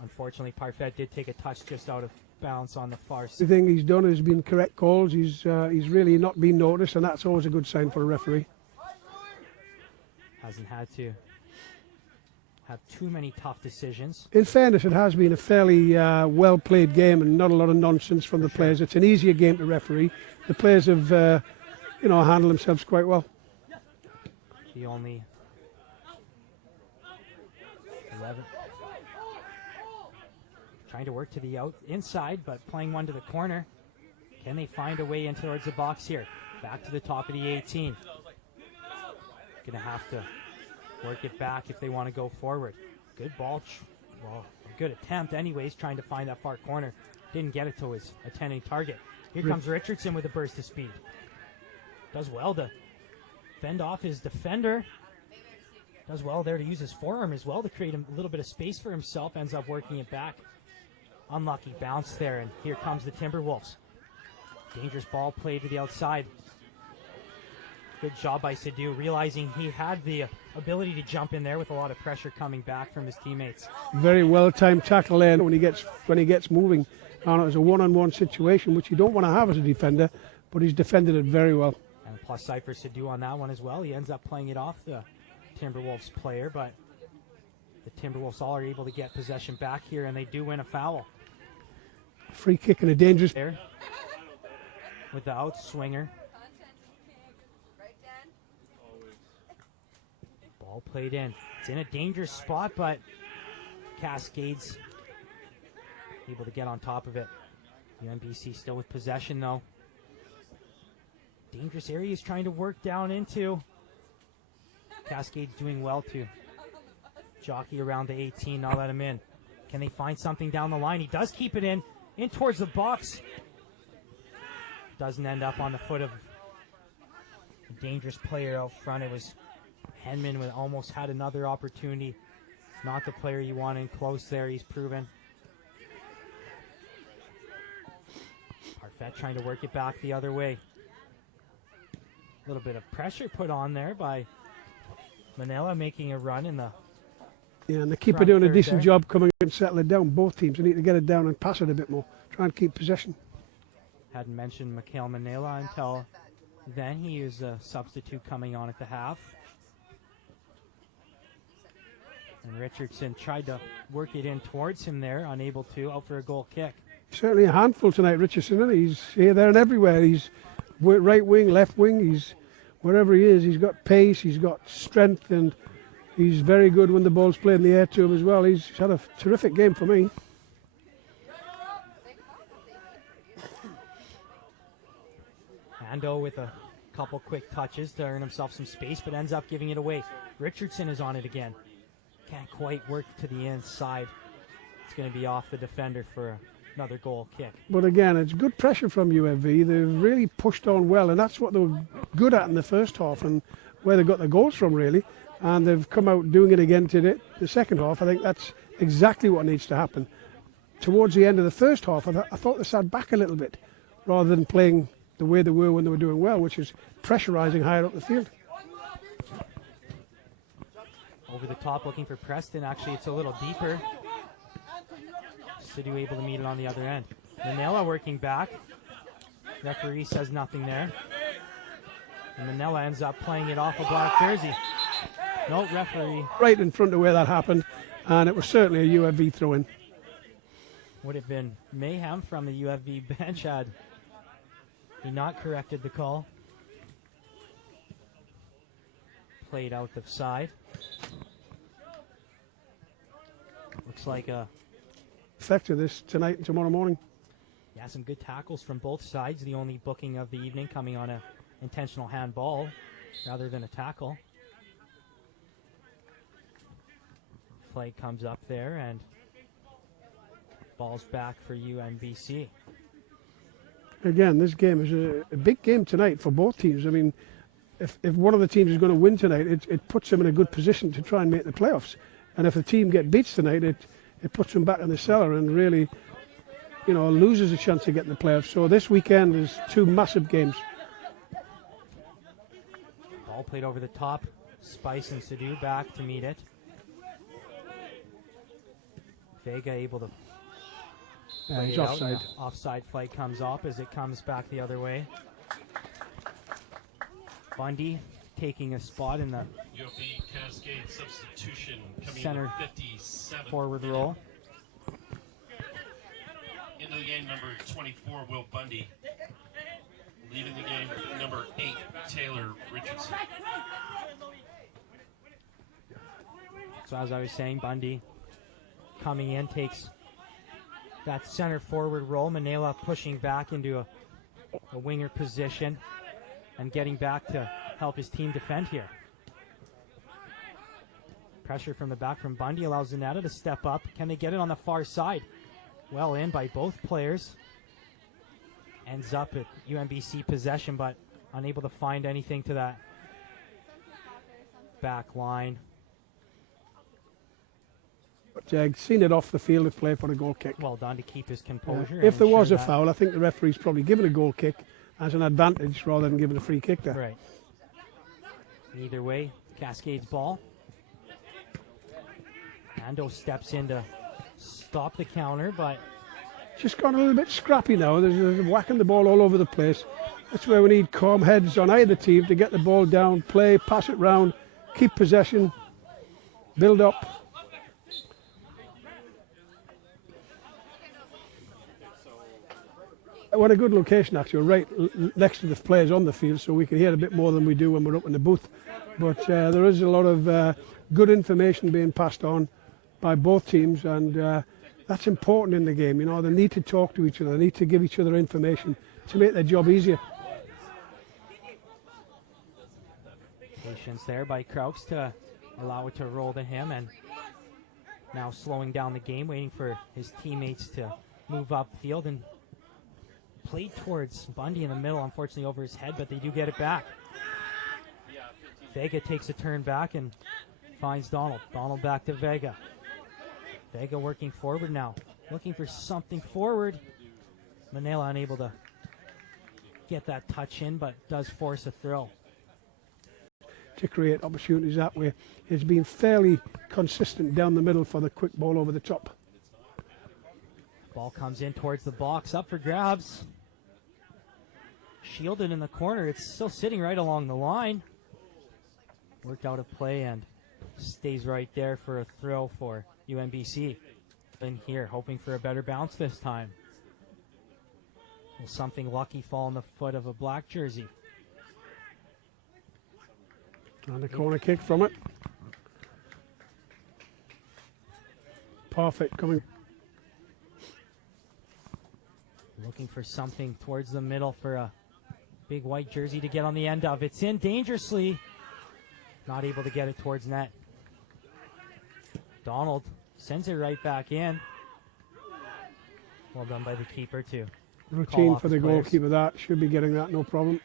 Unfortunately, Parfait did take a touch just out of bounds on the far side. The thing he's done has been correct calls. He's really not been noticed, and that's always a good sign for a referee. Hasn't had to have too many tough decisions. In fairness, it has been a fairly well-played game and not a lot of nonsense from the players. It's an easier game to referee. The players have, handled themselves quite well. The only 11. Trying to work to the inside, but playing one to the corner. Can they find a way in towards the box here? Back to the top of the 18. Gonna have to work it back if they want to go forward. Good ball, well, a good attempt anyways, trying to find that far corner. Didn't get it to his attending target. Here comes Richardson with a burst of speed. Does well to fend off his defender. Does well there to use his forearm as well to create a little bit of space for himself. Ends up working it back. Unlucky bounce there, and here comes the Timberwolves. Dangerous ball played to the outside. Good job by Sidhu, realizing he had the ability to jump in there with a lot of pressure coming back from his teammates. Very well-timed tackle there when he gets moving. And it was a one-on-one situation, which you don't want to have as a defender, but he's defended it very well. And plus side for Sidhu on that one as well. He ends up playing it off the Timberwolves player, but the Timberwolves all are able to get possession back here, and they do win a foul. Free kick and a dangerous there with the outswinger. Ball played in. It's in a dangerous spot, but Cascades able to get on top of it. UNBC still with possession, though. Dangerous area he's trying to work down into. Cascades doing well to jockey around the 18, not let him in. Can they find something down the line? He does keep it in towards the box. Doesn't end up on the foot of a dangerous player out front. It was Henman with almost had another opportunity. Not the player you want in close there, he's proven. Parfait trying to work it back the other way. A little bit of pressure put on there by Manila, making a run in the and the keeper doing a decent job coming and settling it down. Both teams need to get it down and pass it a bit more. Try and keep possession. Hadn't mentioned Mikhail Manila until then. He was a substitute coming on at the half. And Richardson tried to work it in towards him there, unable to, out for a goal kick. Certainly a handful tonight, Richardson. Isn't he? He's here, there and everywhere. He's right wing, left wing. He's wherever he is. He's got pace, he's got strength, and he's very good when the ball's played in the air to him as well. He's had a terrific game for me. Ando with a couple quick touches to earn himself some space, but ends up giving it away. Richardson is on it again. Can't quite work to the inside. It's going to be off the defender for another goal kick. But again, it's good pressure from UFV. They've really pushed on well, and that's what they were good at in the first half and where they got the goals from, really. And they've come out doing it again today. The second half, I think that's exactly what needs to happen. Towards the end of the first half, I thought they sat back a little bit rather than playing the way they were when they were doing well, which is pressurising higher up the field. Over the top looking for Preston. Actually, it's a little deeper. Sidhu able to meet it on the other end. Manila working back. Referee says nothing there. And Manila ends up playing it off a black jersey. No referee. Right in front of where that happened, and it was certainly a UFV throw-in. Would have been mayhem from the UFV bench had he not corrected the call. Played out the side. Looks like a effect of this tonight and tomorrow morning. Yeah, some good tackles from both sides. The only booking of the evening coming on a intentional handball rather than a tackle. Flag comes up there and ball's back for UNBC. Again, this game is a big game tonight for both teams. I mean, if one of the teams is going to win tonight, it puts them in a good position to try and make the playoffs. And if the team get beats tonight, it puts them back in the cellar and really, loses a chance of getting the playoffs. So this weekend is 2 massive games. Ball played over the top. Spice and Sadu back to meet it. Vega able to play He's it out. offside. Offside flag comes up as it comes back the other way. Bundy taking a spot in the UFE Cascade substitution coming center in the 57th forward minute. roll. Into the game, number 24, Will Bundy. Leaving the game, number 8, Taylor Richardson. So as I was saying, Bundy coming in takes that center forward role. Manila pushing back into a winger position and getting back to help his team defend here. Pressure from the back from Bundy allows Zanetta to step up. Can they get it on the far side? Well in by both players. Ends up at UNBC possession, but unable to find anything to that back line. But seen it off the field if play for a goal kick. Well done to keep his composure. If there was a that- foul, I think the referee's probably given a goal kick as an advantage rather than giving a free kick there. Right. Either way, Cascade's ball. Ando steps in to stop the counter, but Just gone a little bit scrappy now. There's whacking the ball all over the place. That's where we need calm heads on either team to get the ball down, play, pass it round, keep possession, build up. What a good location, actually, right next to the players on the field, so we can hear a bit more than we do when we're up in the booth. But there is a lot of good information being passed on by both teams, and that's important in the game. They need to talk to each other, they need to give each other information to make their job easier. patience there by Krauks to allow it to roll to him, and now slowing down the game, waiting for his teammates to move upfield and played towards Bundy in the middle, unfortunately over his head, but they do get it back. Vega takes a turn back and finds Donald. Donald back to Vega. Vega working forward now, looking for something forward. Manila unable to get that touch in, but does force a throw. To create opportunities that way. It's been fairly consistent down the middle for the quick ball over the top. Ball comes in towards the box, up for grabs. Shielded in the corner, it's still sitting right along the line. Worked out a play and stays right there for a throw for UNBC. In here, hoping for a better bounce this time. Will something lucky fall in the foot of a black jersey? And a corner kick from it. Perfect coming. Looking for something towards the middle for a big white jersey to get on the end of. It's in dangerously. Not able to get it towards net. Donald sends it right back in. Well done by the keeper too. Routine for the goalkeeper, that should be getting that, no problem.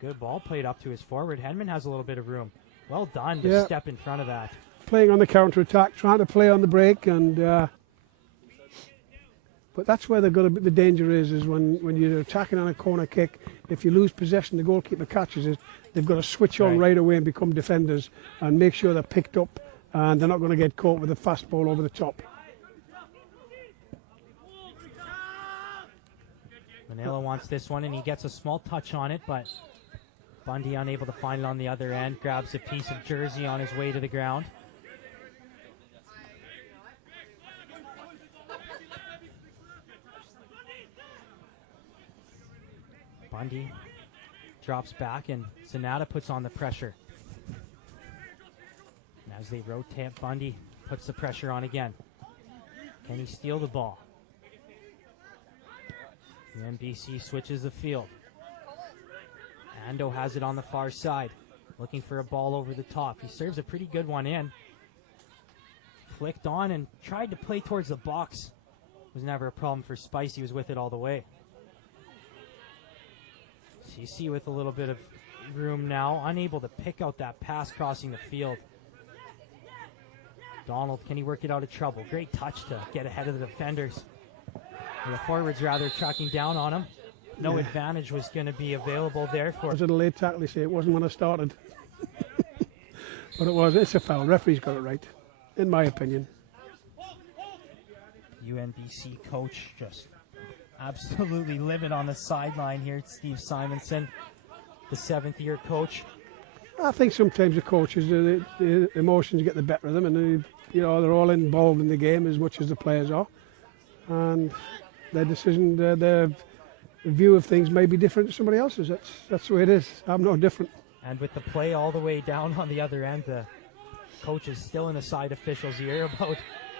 Good ball played up to his forward. Henman has a little bit of room. Well done to step in front of that. Playing on the counter attack, trying to play on the break, and but that's where the danger is when you're attacking on a corner kick. If you lose possession, the goalkeeper catches it. They've got to switch on right away and become defenders and make sure they're picked up and they're not going to get caught with a fast ball over the top. Manila wants this one, and he gets a small touch on it, but Bundy unable to find it on the other end. Grabs a piece of jersey on his way to the ground. Bundy drops back, and Sonata puts on the pressure. And as they rotate, Bundy puts the pressure on again. Can he steal the ball? UNBC switches the field. Ando has it on the far side, looking for a ball over the top. He serves a pretty good one in. Flicked on and tried to play towards the box. Was never a problem for Spice. He was with it all the way. CC with a little bit of room now, unable to pick out that pass crossing the field. Donald, can he work it out of trouble? Great touch to get ahead of the defenders. And the forwards rather tracking down on him. No advantage was going to be available there for. Was it a late tackle? You say it wasn't when I started. But it was. It's a foul. Referee's got it right, in my opinion. UNBC coach just absolutely livid on the sideline here. Steve Simonson, the 7th-year coach. I think sometimes the coaches, the emotions get the better of them, and they're all involved in the game as much as the players are, and their decision, their view of things may be different to somebody else's. That's the way it is. I'm no different. And with the play all the way down on the other end, the coach is still in the side official's ear about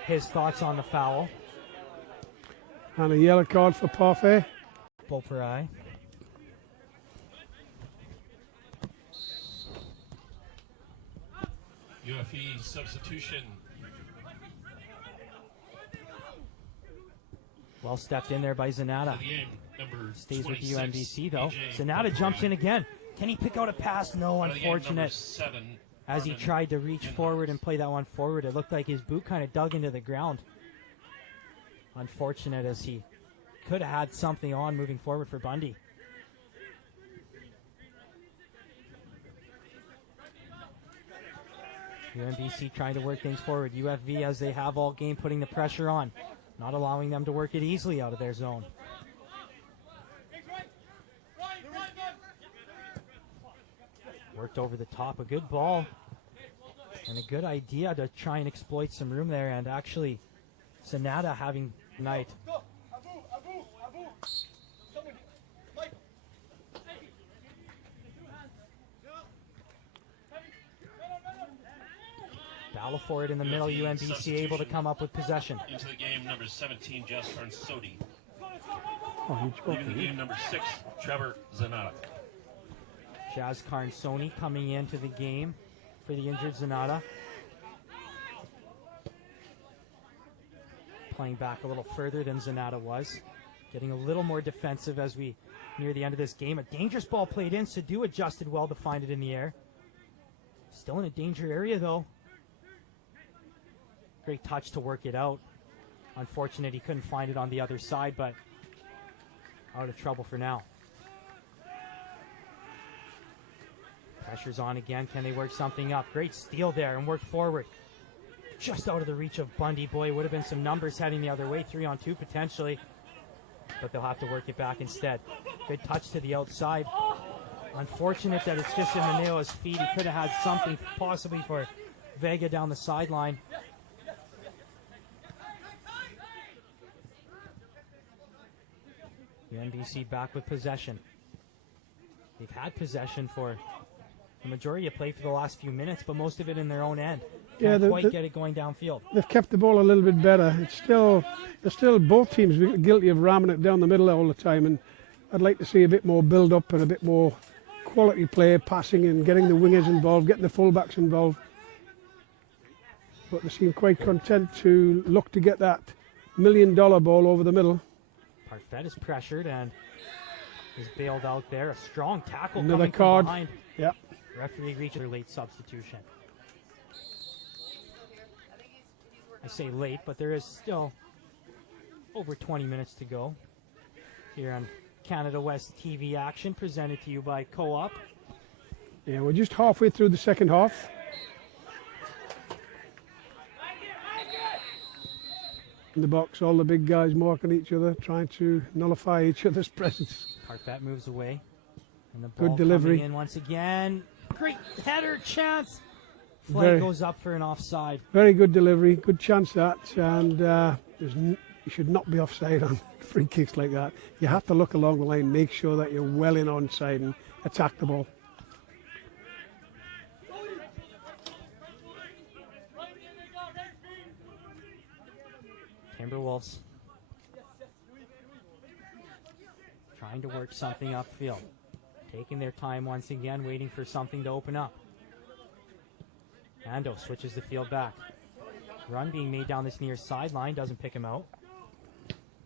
his thoughts on the foul. And a yellow card for Parfait. Beaupre. UFE substitution. Well stepped in there by Zanata. Stays with 26, UNBC though. AJ Zanata jumps in again. Can he pick out a pass? No, unfortunate. 7, As he tried to reach forward and play that one forward, it looked like his boot kind of dug into the ground. Unfortunate, as he could have had something on moving forward for Bundy. UNBC trying to work things forward. UFV, as they have all game, putting the pressure on, not allowing them to work it easily out of their zone. Worked over the top, a good ball and a good idea to try and exploit some room there, and actually Zanata having night. Battle for it in the middle. UNBC able to come up with possession. Into the game, number 17, Jasper Sodi. Leaving the game, number 6, Trevor Zanata. Jazz Carnsoni coming into the game for the injured Zanata. Playing back a little further than Zanata was. Getting a little more defensive as we near the end of this game. A dangerous ball played in. Sadu adjusted well to find it in the air. Still in a danger area though. Great touch to work it out. Unfortunate he couldn't find it on the other side, but out of trouble for now. Pressure's on again. Can they work something up? Great steal there and work forward. Just out of the reach of Bundy. Boy, it would have been some numbers heading the other way. 3-on-2 potentially. But they'll have to work it back instead. Good touch to the outside. Unfortunate that it's just in Maneo's feet. He could have had something possibly for Vega down the sideline. UNBC back with possession. They've had possession for the majority of play for the last few minutes, but most of it in their own end. Can't quite get it going downfield. They've kept the ball a little bit better. They're still both teams guilty of ramming it down the middle all the time, and I'd like to see a bit more build-up and a bit more quality play, passing and getting the wingers involved, getting the fullbacks involved. But they seem quite content to look to get that $1 million ball over the middle. Parfait is pressured and is bailed out there. A strong tackle Another coming card. from behind. Yeah. Referee reaches a late substitution. I say late, but there is still over 20 minutes to go here on Canada West TV action, presented to you by Co-op. Yeah, we're just halfway through the second half. In the box, all the big guys marking each other, trying to nullify each other's presence. Parfait moves away. And the ball good delivery. Coming in once again. Great header chance. Flag goes up for an offside. Very good delivery, good chance that, and you should not be offside on free kicks like that. You have to look along the line, make sure that you're well in onside and attack the ball. Timberwolves trying to work something upfield. Taking their time once again, waiting for something to open up. Ando switches the field back. Run being made down this near sideline, doesn't pick him out.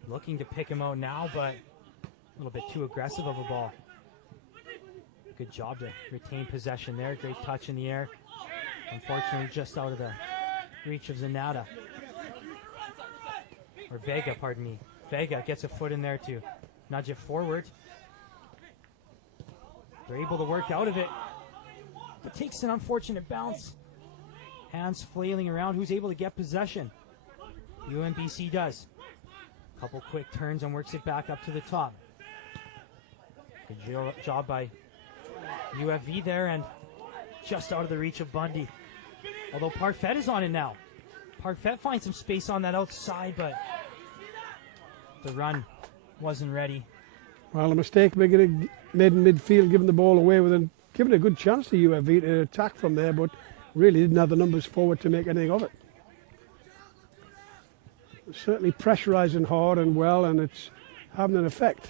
Looking to pick him out now, but a little bit too aggressive of a ball. Good job to retain possession there. Great touch in the air. Unfortunately, just out of the reach of Zanata. Or Vega, pardon me. Vega gets a foot in there to nudge it forward. They're able to work out of it. But takes an unfortunate bounce. Hands flailing around. Who's able to get possession? UNBC does. Couple quick turns and works it back up to the top. Good job by UFV there, and just out of the reach of Bundy. Although Parfait is on it now. Parfait finds some space on that outside, but the run wasn't ready. Well, a mistake made in midfield, giving the ball away giving a good chance to UFV to attack from there, but really didn't have the numbers forward to make anything of it. Certainly pressurising hard and well, and it's having an effect.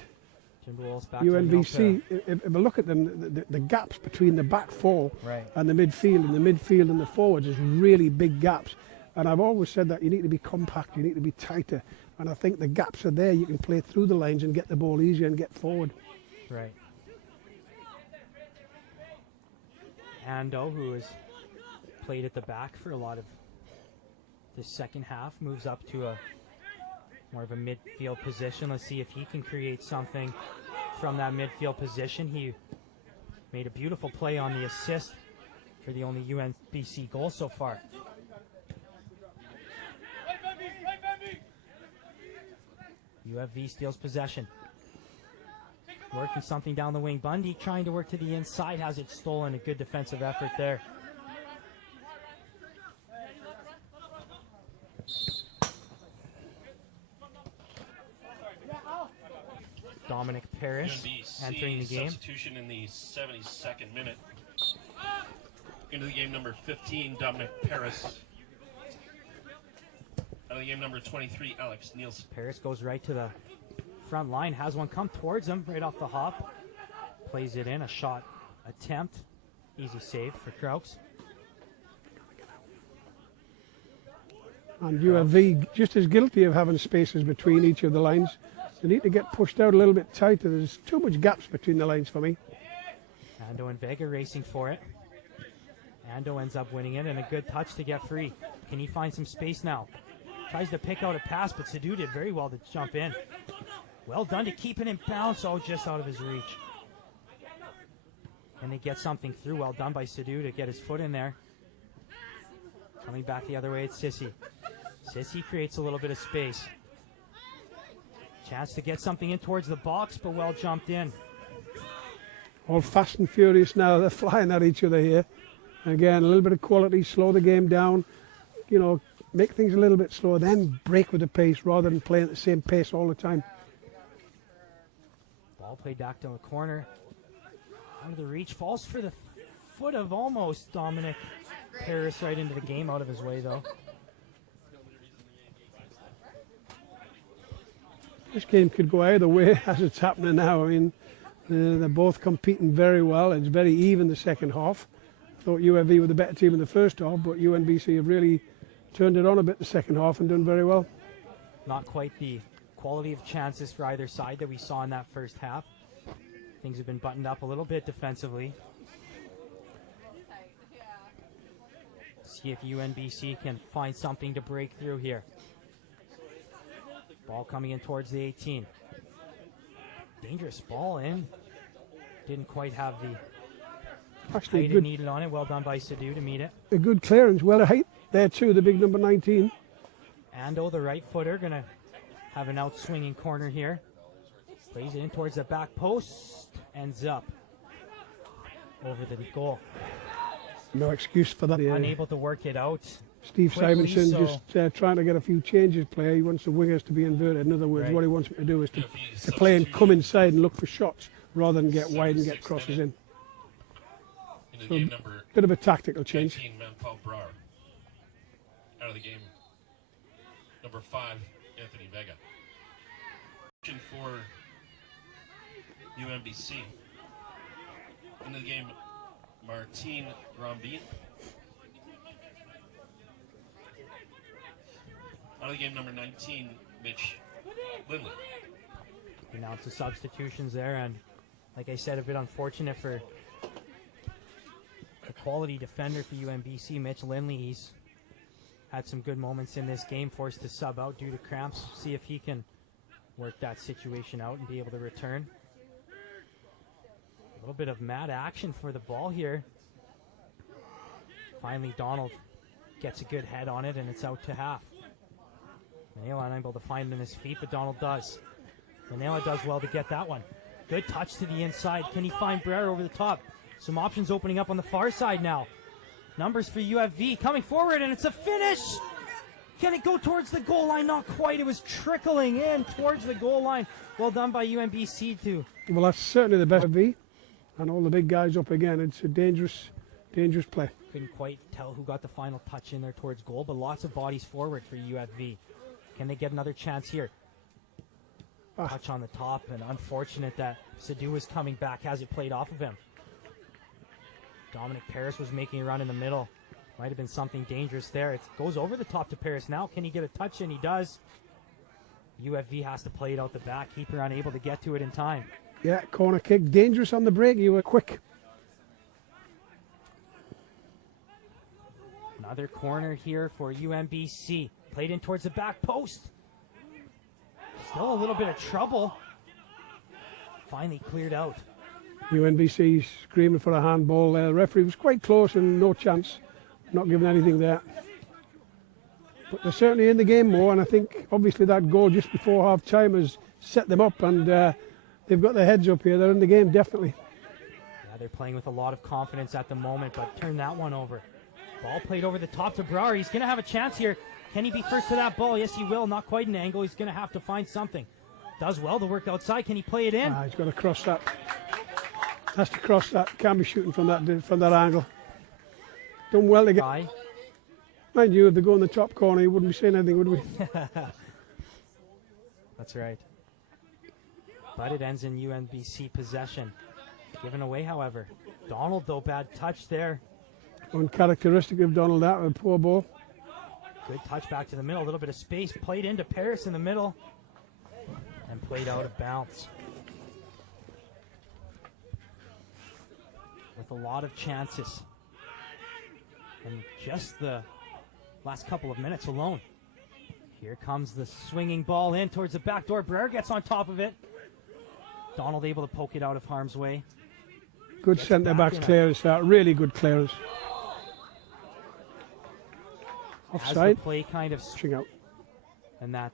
UNBC, if I look at them, the gaps between the back four and the midfield and the forwards is really big gaps. And I've always said that you need to be compact, you need to be tighter. And I think the gaps are there. You can play through the lines and get the ball easier and get forward. Right. Ando, who has played at the back for a lot of the second half, moves up to a more of a midfield position. Let's see if he can create something from that midfield position. He made a beautiful play on the assist for the only UNBC goal so far. UFV steals possession. Working something down the wing. Bundy trying to work to the inside, has it stolen. A good defensive effort there. Dominic Paris UNBC entering the game. Substitution in the 72nd minute. Into the game, number 15, Dominic Paris. Out of the game, number 23, Alex Nielsen. Paris goes right to the front line, has one come towards him right off the hop. Plays it in, a shot attempt. Easy save for Krauks. And UFV just as guilty of having spaces between each of the lines. They need to get pushed out a little bit tighter. There's too much gaps between the lines for me. Ando and Vega racing for it. Ando ends up winning it, and a good touch to get free. Can he find some space now? Tries to pick out a pass, but Sadu did very well to jump in. Well done to keep it in bounds. Oh, just out of his reach. And they get something through. Well done by Sadu to get his foot in there. Coming back the other way, it's Sissy. Sissy creates a little bit of space. Chance to get something in towards the box, but well jumped in. All fast and furious now. They're flying at each other here. Again, a little bit of quality, slow the game down. You know, make things a little bit slower, then break with the pace rather than playing at the same pace all the time. Ball played back to the corner. Out of the reach, falls for the foot of almost Dominic Paris right into the game, out of his way though. This game could go either way as it's happening now. I mean, they're both competing very well. It's very even the second half. I thought UFV were the better team in the first half, but UNBC have really turned it on a bit the second half and done very well. Not quite the quality of chances for either side that we saw in that first half. Things have been buttoned up a little bit defensively. See if UNBC can find something to break through here. Ball coming in towards the 18. Dangerous ball in. Didn't quite have the height it needed on it. Well done by Sadu to meet it. A good clearance. Well, a height there too, the big number 19. Ando, the right footer, going to have an out-swinging corner here. Plays it in towards the back post. Ends up over the goal. No excuse for that. Unable to work it out. Steve Simonson just trying to get a few changes play. He wants the wingers to be inverted. In other words, what he wants them to do is to play and come inside and look for shots rather than get wide and get crosses in. So a bit of a tactical change. 19, Paul Brar. Out of the game, number 5, Anthony Vega. For UNBC. Into the game, Martine Rombin. Out of the game, number 19, Mitch Lindley. Announced the substitutions there, and like I said, a bit unfortunate for quality defender for UNBC. Mitch Lindley, he's had some good moments in this game, forced to sub out due to cramps. See if he can work that situation out and be able to return. A little bit of mad action for the ball here. Finally, Donald gets a good head on it, and it's out to half. Manila unable to find him in his feet, but Donald does. Manila does well to get that one. Good touch to the inside. Can he find Brer over the top? Some options opening up on the far side now. Numbers for UFV coming forward, and it's a finish. Can it go towards the goal line? Not quite. It was trickling in towards the goal line. Well done by UNBC too. Well, that's certainly the best V, and all the big guys up again. It's a dangerous play. Couldn't quite tell who got the final touch in there towards goal, but lots of bodies forward for UFV. Can they get another chance here? Touch on the top, and unfortunate that Sadu was coming back. Has it played off of him? Dominic Paris was making a run in the middle. Might have been something dangerous there. It goes over the top to Paris now. Can he get a touch in? He does. UFV has to play it out the back. Keeper unable to get to it in time. Yeah, corner kick. Dangerous on the break. You were quick. Another corner here for UNBC. Played in towards the back post. Still a little bit of trouble. Finally cleared out. UNBC screaming for a handball there. The referee was quite close and no chance. Not giving anything there. But they're certainly in the game more, and I think obviously that goal just before half time has set them up, and they've got their heads up here. They're in the game definitely. Yeah, they're playing with a lot of confidence at the moment, but turn that one over. Ball played over the top to Brouwer. He's going to have a chance here. Can he be first to that ball? Yes, he will. Not quite an angle. He's going to have to find something. Does well to work outside. Can he play it in? He's got to cross that. Has to cross that. Can't be shooting from that angle. Done well to get. Mind you, if they go in the top corner, you wouldn't be saying anything, would we? That's right. But it ends in UNBC possession. Given away, however. Donald, though, bad touch there. Uncharacteristic of Donald, that a poor ball. Good touch back to the middle. A little bit of space. Played into Paris in the middle. And played out of bounds. With a lot of chances. And just the last couple of minutes alone. Here comes the swinging ball in towards the back door. Brer gets on top of it. Donald able to poke it out of harm's way. Good centre-back's clearance, that. Really good clearance. Offside. As the play kind of out. And that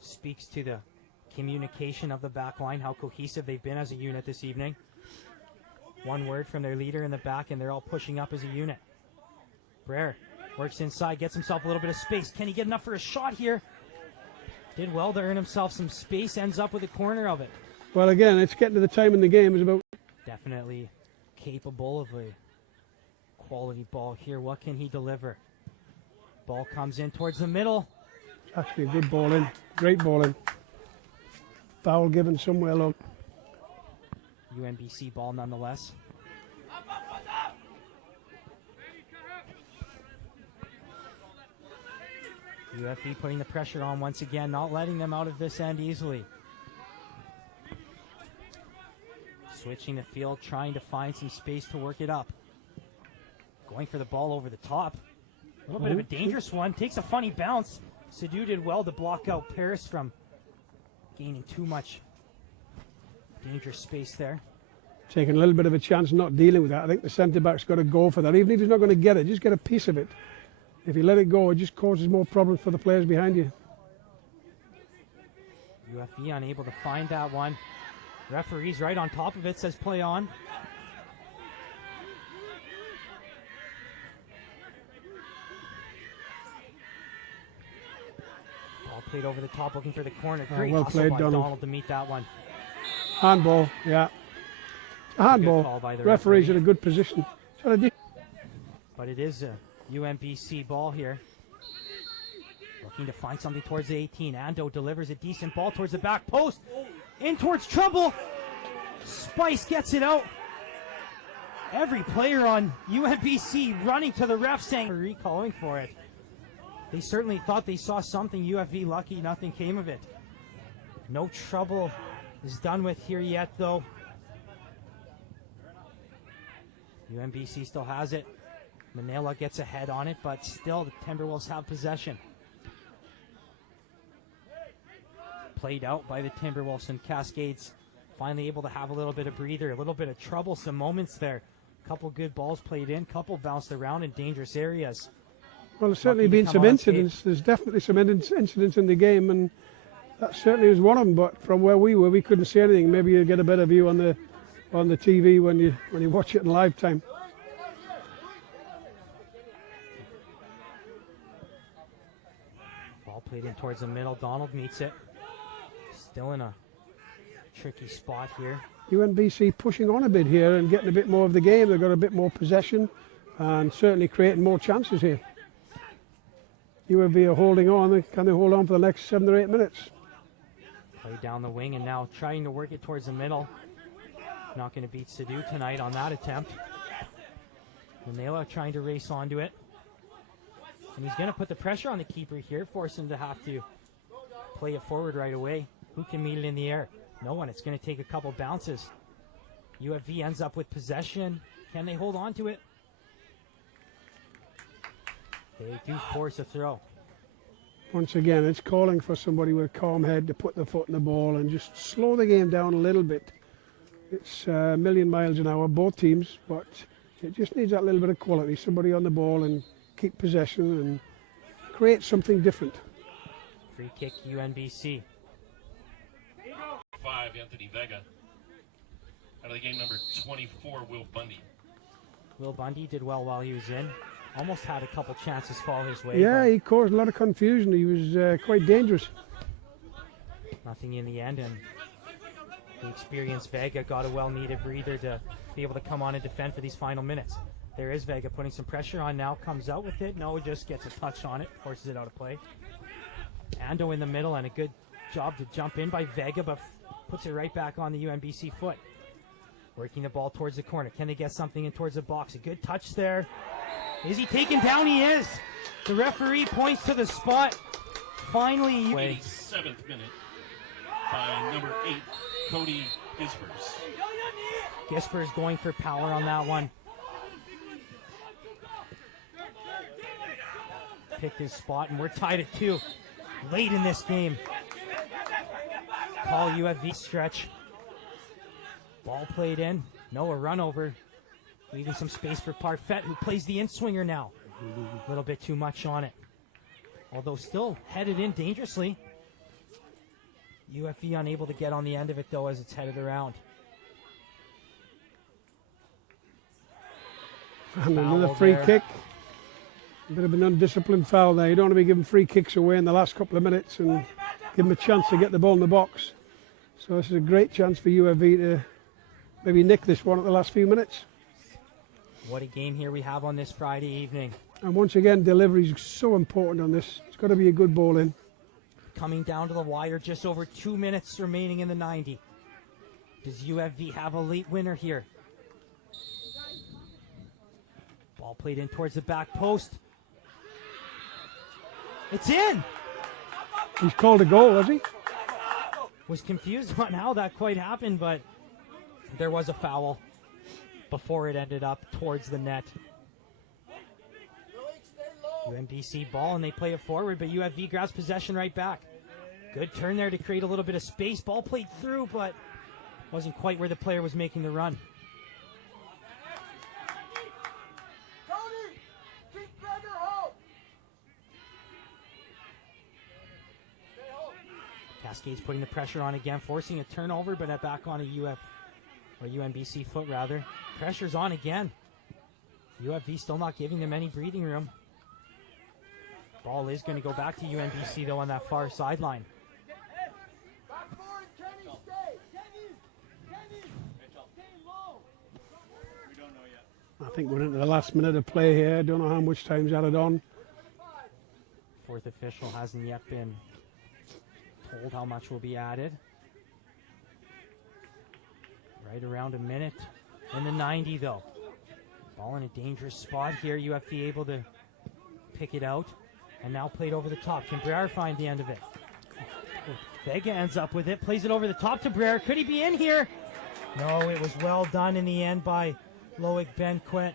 speaks to the communication of the back line, how cohesive they've been as a unit this evening. One word from their leader in the back, and they're all pushing up as a unit. Brer works inside, gets himself a little bit of space. Can he get enough for a shot here? Did well to earn himself some space, ends up with a corner of it. Well, again, it's getting to the time in the game. It's about. Definitely capable of a quality ball here. What can he deliver? Ball comes in towards the middle. Actually, a good ball in. Great ball in. Foul given somewhere low. UNBC ball nonetheless. UFV putting the pressure on once again, not letting them out of this end easily. Switching the field, trying to find some space to work it up. Going for the ball over the top. A little bit of a dangerous one. Takes a funny bounce. Sadu did well to block out Paris from gaining too much dangerous space there. Taking a little bit of a chance not dealing with that. I think the centre-back's got to go for that. Even if he's not going to get it, just get a piece of it. If you let it go, it just causes more problems for the players behind you. UFV unable to find that one. Referee's right on top of it, says play on. Ball played over the top, looking for the corner. Great well hustle played, by Donald to meet that one. Handball, yeah. A handball. Referee's in a good position. But it is a UNBC ball here. Looking to find something towards the 18. Ando delivers a decent ball towards the back post. In towards trouble. Spice gets it out. Every player on UNBC running to the ref saying, recalling for it. They certainly thought they saw something. UFV lucky, nothing came of it. No trouble is done with here yet, though. UNBC still has it. Manila gets ahead on it, but still the Timberwolves have possession. Played out by the Timberwolves, and Cascades finally able to have a little bit of breather, a little bit of troublesome moments there. Couple good balls played in, couple bounced around in dangerous areas. Well, there's certainly been some incidents. There's definitely some incidents in the game, and that certainly was one of them. But from where we were, we couldn't see anything. Maybe you get a better view on the TV when you watch it in live time. Ball played in towards the middle. Donald meets it. Still in a tricky spot here. UNBC pushing on a bit here and getting a bit more of the game. They've got a bit more possession and certainly creating more chances here. UNB are holding on. Can they hold on for the next 7 or 8 minutes? Play down the wing and now trying to work it towards the middle. Not going to beat Sadu tonight on that attempt. Manila trying to race onto it. And he's going to put the pressure on the keeper here, force him to have to play it forward right away. Who can meet it in the air? No one. It's going to take a couple bounces. UFV ends up with possession. Can they hold on to it? They do force a throw. Once again, it's calling for somebody with a calm head to put their foot in the ball and just slow the game down a little bit. It's a million miles an hour, both teams, but it just needs that little bit of quality. Somebody on the ball and keep possession and create something different. Free kick, UNBC. 5, Anthony Vega. Out of the game, number 24, Will Bundy. Will Bundy did well while he was in. Almost had a couple chances fall his way. Yeah, he caused a lot of confusion. He was quite dangerous. Nothing in the end, and the experienced Vega got a well-needed breather to be able to come on and defend for these final minutes. There is Vega putting some pressure on now, comes out with it. No, just gets a touch on it, forces it out of play. Ando in the middle, and a good job to jump in by Vega, but puts it right back on the UNBC foot. Working the ball towards the corner. Can they get something in towards the box? A good touch there. Is he taken down? He is. The referee points to the spot. Finally. 87th minute by number 8, Cody Gispers. Gispers going for power on that one. Picked his spot, and we're tied at 2. Late in this game. Call UFV stretch. Ball played in. No, a run over. Leaving some space for Parfait, who plays the in-swinger now. A little bit too much on it. Although still headed in dangerously. UFV unable to get on the end of it, though, as it's headed around. And another free kick. A bit of an undisciplined foul there. You don't want to be giving free kicks away in the last couple of minutes and give them a chance to get the ball in the box. So this is a great chance for UFV to maybe nick this one at the last few minutes. What a game here we have on this Friday evening. And once again, delivery is so important on this. It's got to be a good ball in. Coming down to the wire, just over 2 minutes remaining in the 90. Does UFV have a late winner here? Ball played in towards the back post. It's in! He's called a goal, has he? Was confused on how that quite happened, but there was a foul before it ended up towards the net. UNBC ball, and they play it forward, but UFV grabs possession right back. Good turn there to create a little bit of space. Ball played through, but wasn't quite where the player was making the run. Cascades putting the pressure on again, forcing a turnover, but back on a UNBC foot rather. Pressure's on again. UFV still not giving them any breathing room. Ball is going to go back to UNBC though on that far sideline. I think we're into the last minute of play here. Don't know how much time's added on. Fourth official hasn't yet been told how much will be added. Right around a minute in the 90 though. Ball in a dangerous spot here. UFV able to pick it out. And now played over the top. Can Breer find the end of it? Vega ends up with it. Plays it over the top to Breer. Could he be in here? No, it was well done in the end by Loic Benquet.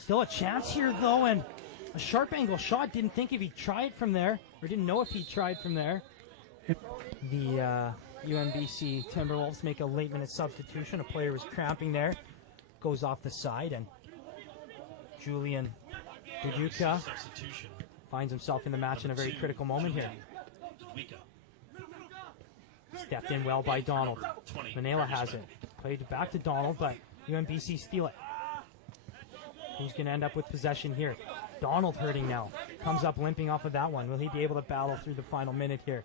Still a chance here, though, and a sharp angle shot. Didn't think if he tried from there, or didn't know if he tried from there. The UNBC Timberwolves make a late-minute substitution. A player was cramping there. Goes off the side, and Julian Duduka finds himself in the match in a very critical moment here. Stepped in well by Donald. Manila has it. Played back to Donald, but UNBC steal it. Who's going to end up with possession here? Donald hurting now. Comes up limping off of that one. Will he be able to battle through the final minute here?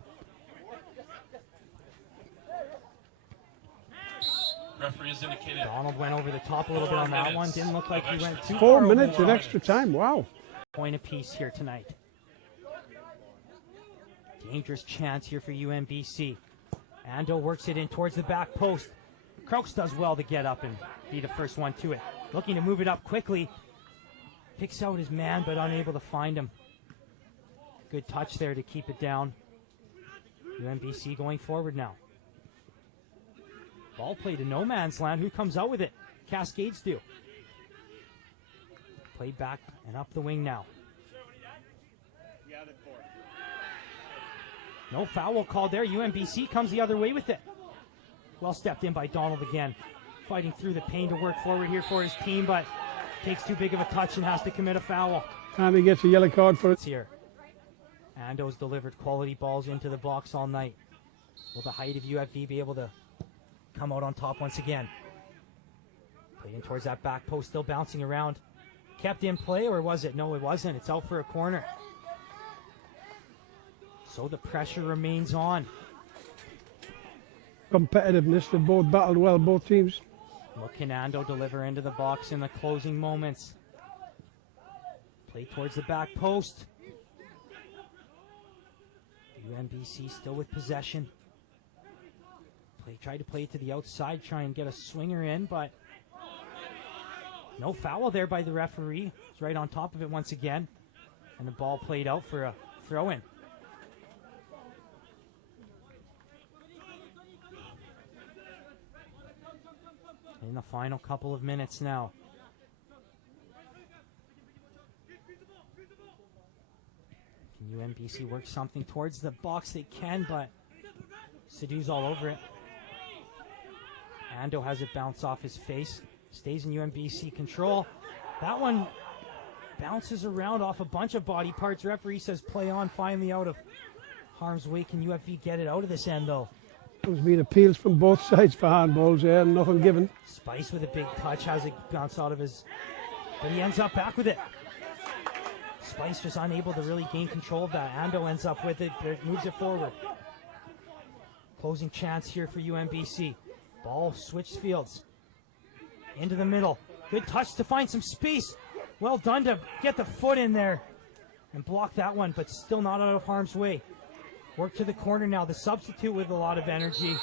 Referee has indicated Donald went over the top a little bit on that one. Didn't look like he went too 4 far minutes over. of extra time. Wow. Point apiece here tonight. Dangerous chance here for UNBC. Ando works it in towards the back post. Krauks does well to get up and be the first one to it. Looking to move it up quickly. Picks out his man, but unable to find him. Good touch there to keep it down. UNBC going forward now. Ball play to no man's land. Who comes out with it? Cascades do. Played back and up the wing now. No foul called there. UNBC comes the other way with it. Well stepped in by Donald again. Fighting through the pain to work forward here for his team, but takes too big of a touch and has to commit a foul. And he gets a yellow card for it. Here. Ando's delivered quality balls into the box all night. Will the height of UFV be able to come out on top once again? Playing towards that back post, still bouncing around. Kept in play, or was it? No, it wasn't. It's out for a corner. So the pressure remains on. Competitiveness. They both battled well, both teams. Will Ando deliver into the box in the closing moments? Play towards the back post. UNBC still with possession. Tried to play it to the outside, try and get a swinger in, but no foul there by the referee. He's right on top of it once again. And the ball played out for a throw-in. In the final couple of minutes now. Can UNBC work something towards the box? They can, but Sidhu's all over it. Ando has it bounce off his face. Stays in UNBC control. That one bounces around off a bunch of body parts. Referee says play on, finally out of harm's way. Can UFV get it out of this end, though? There's been appeals from both sides for handballs there, nothing given. Spice with a big touch, has it bounce out of his... But he ends up back with it. Spice just unable to really gain control of that. Ando ends up with it, moves it forward. Closing chance here for UNBC. Ball switched fields. Into the middle. Good touch to find some space. Well done to get the foot in there and block that one, but still not out of harm's way. Work to the corner now. The substitute with a lot of energy.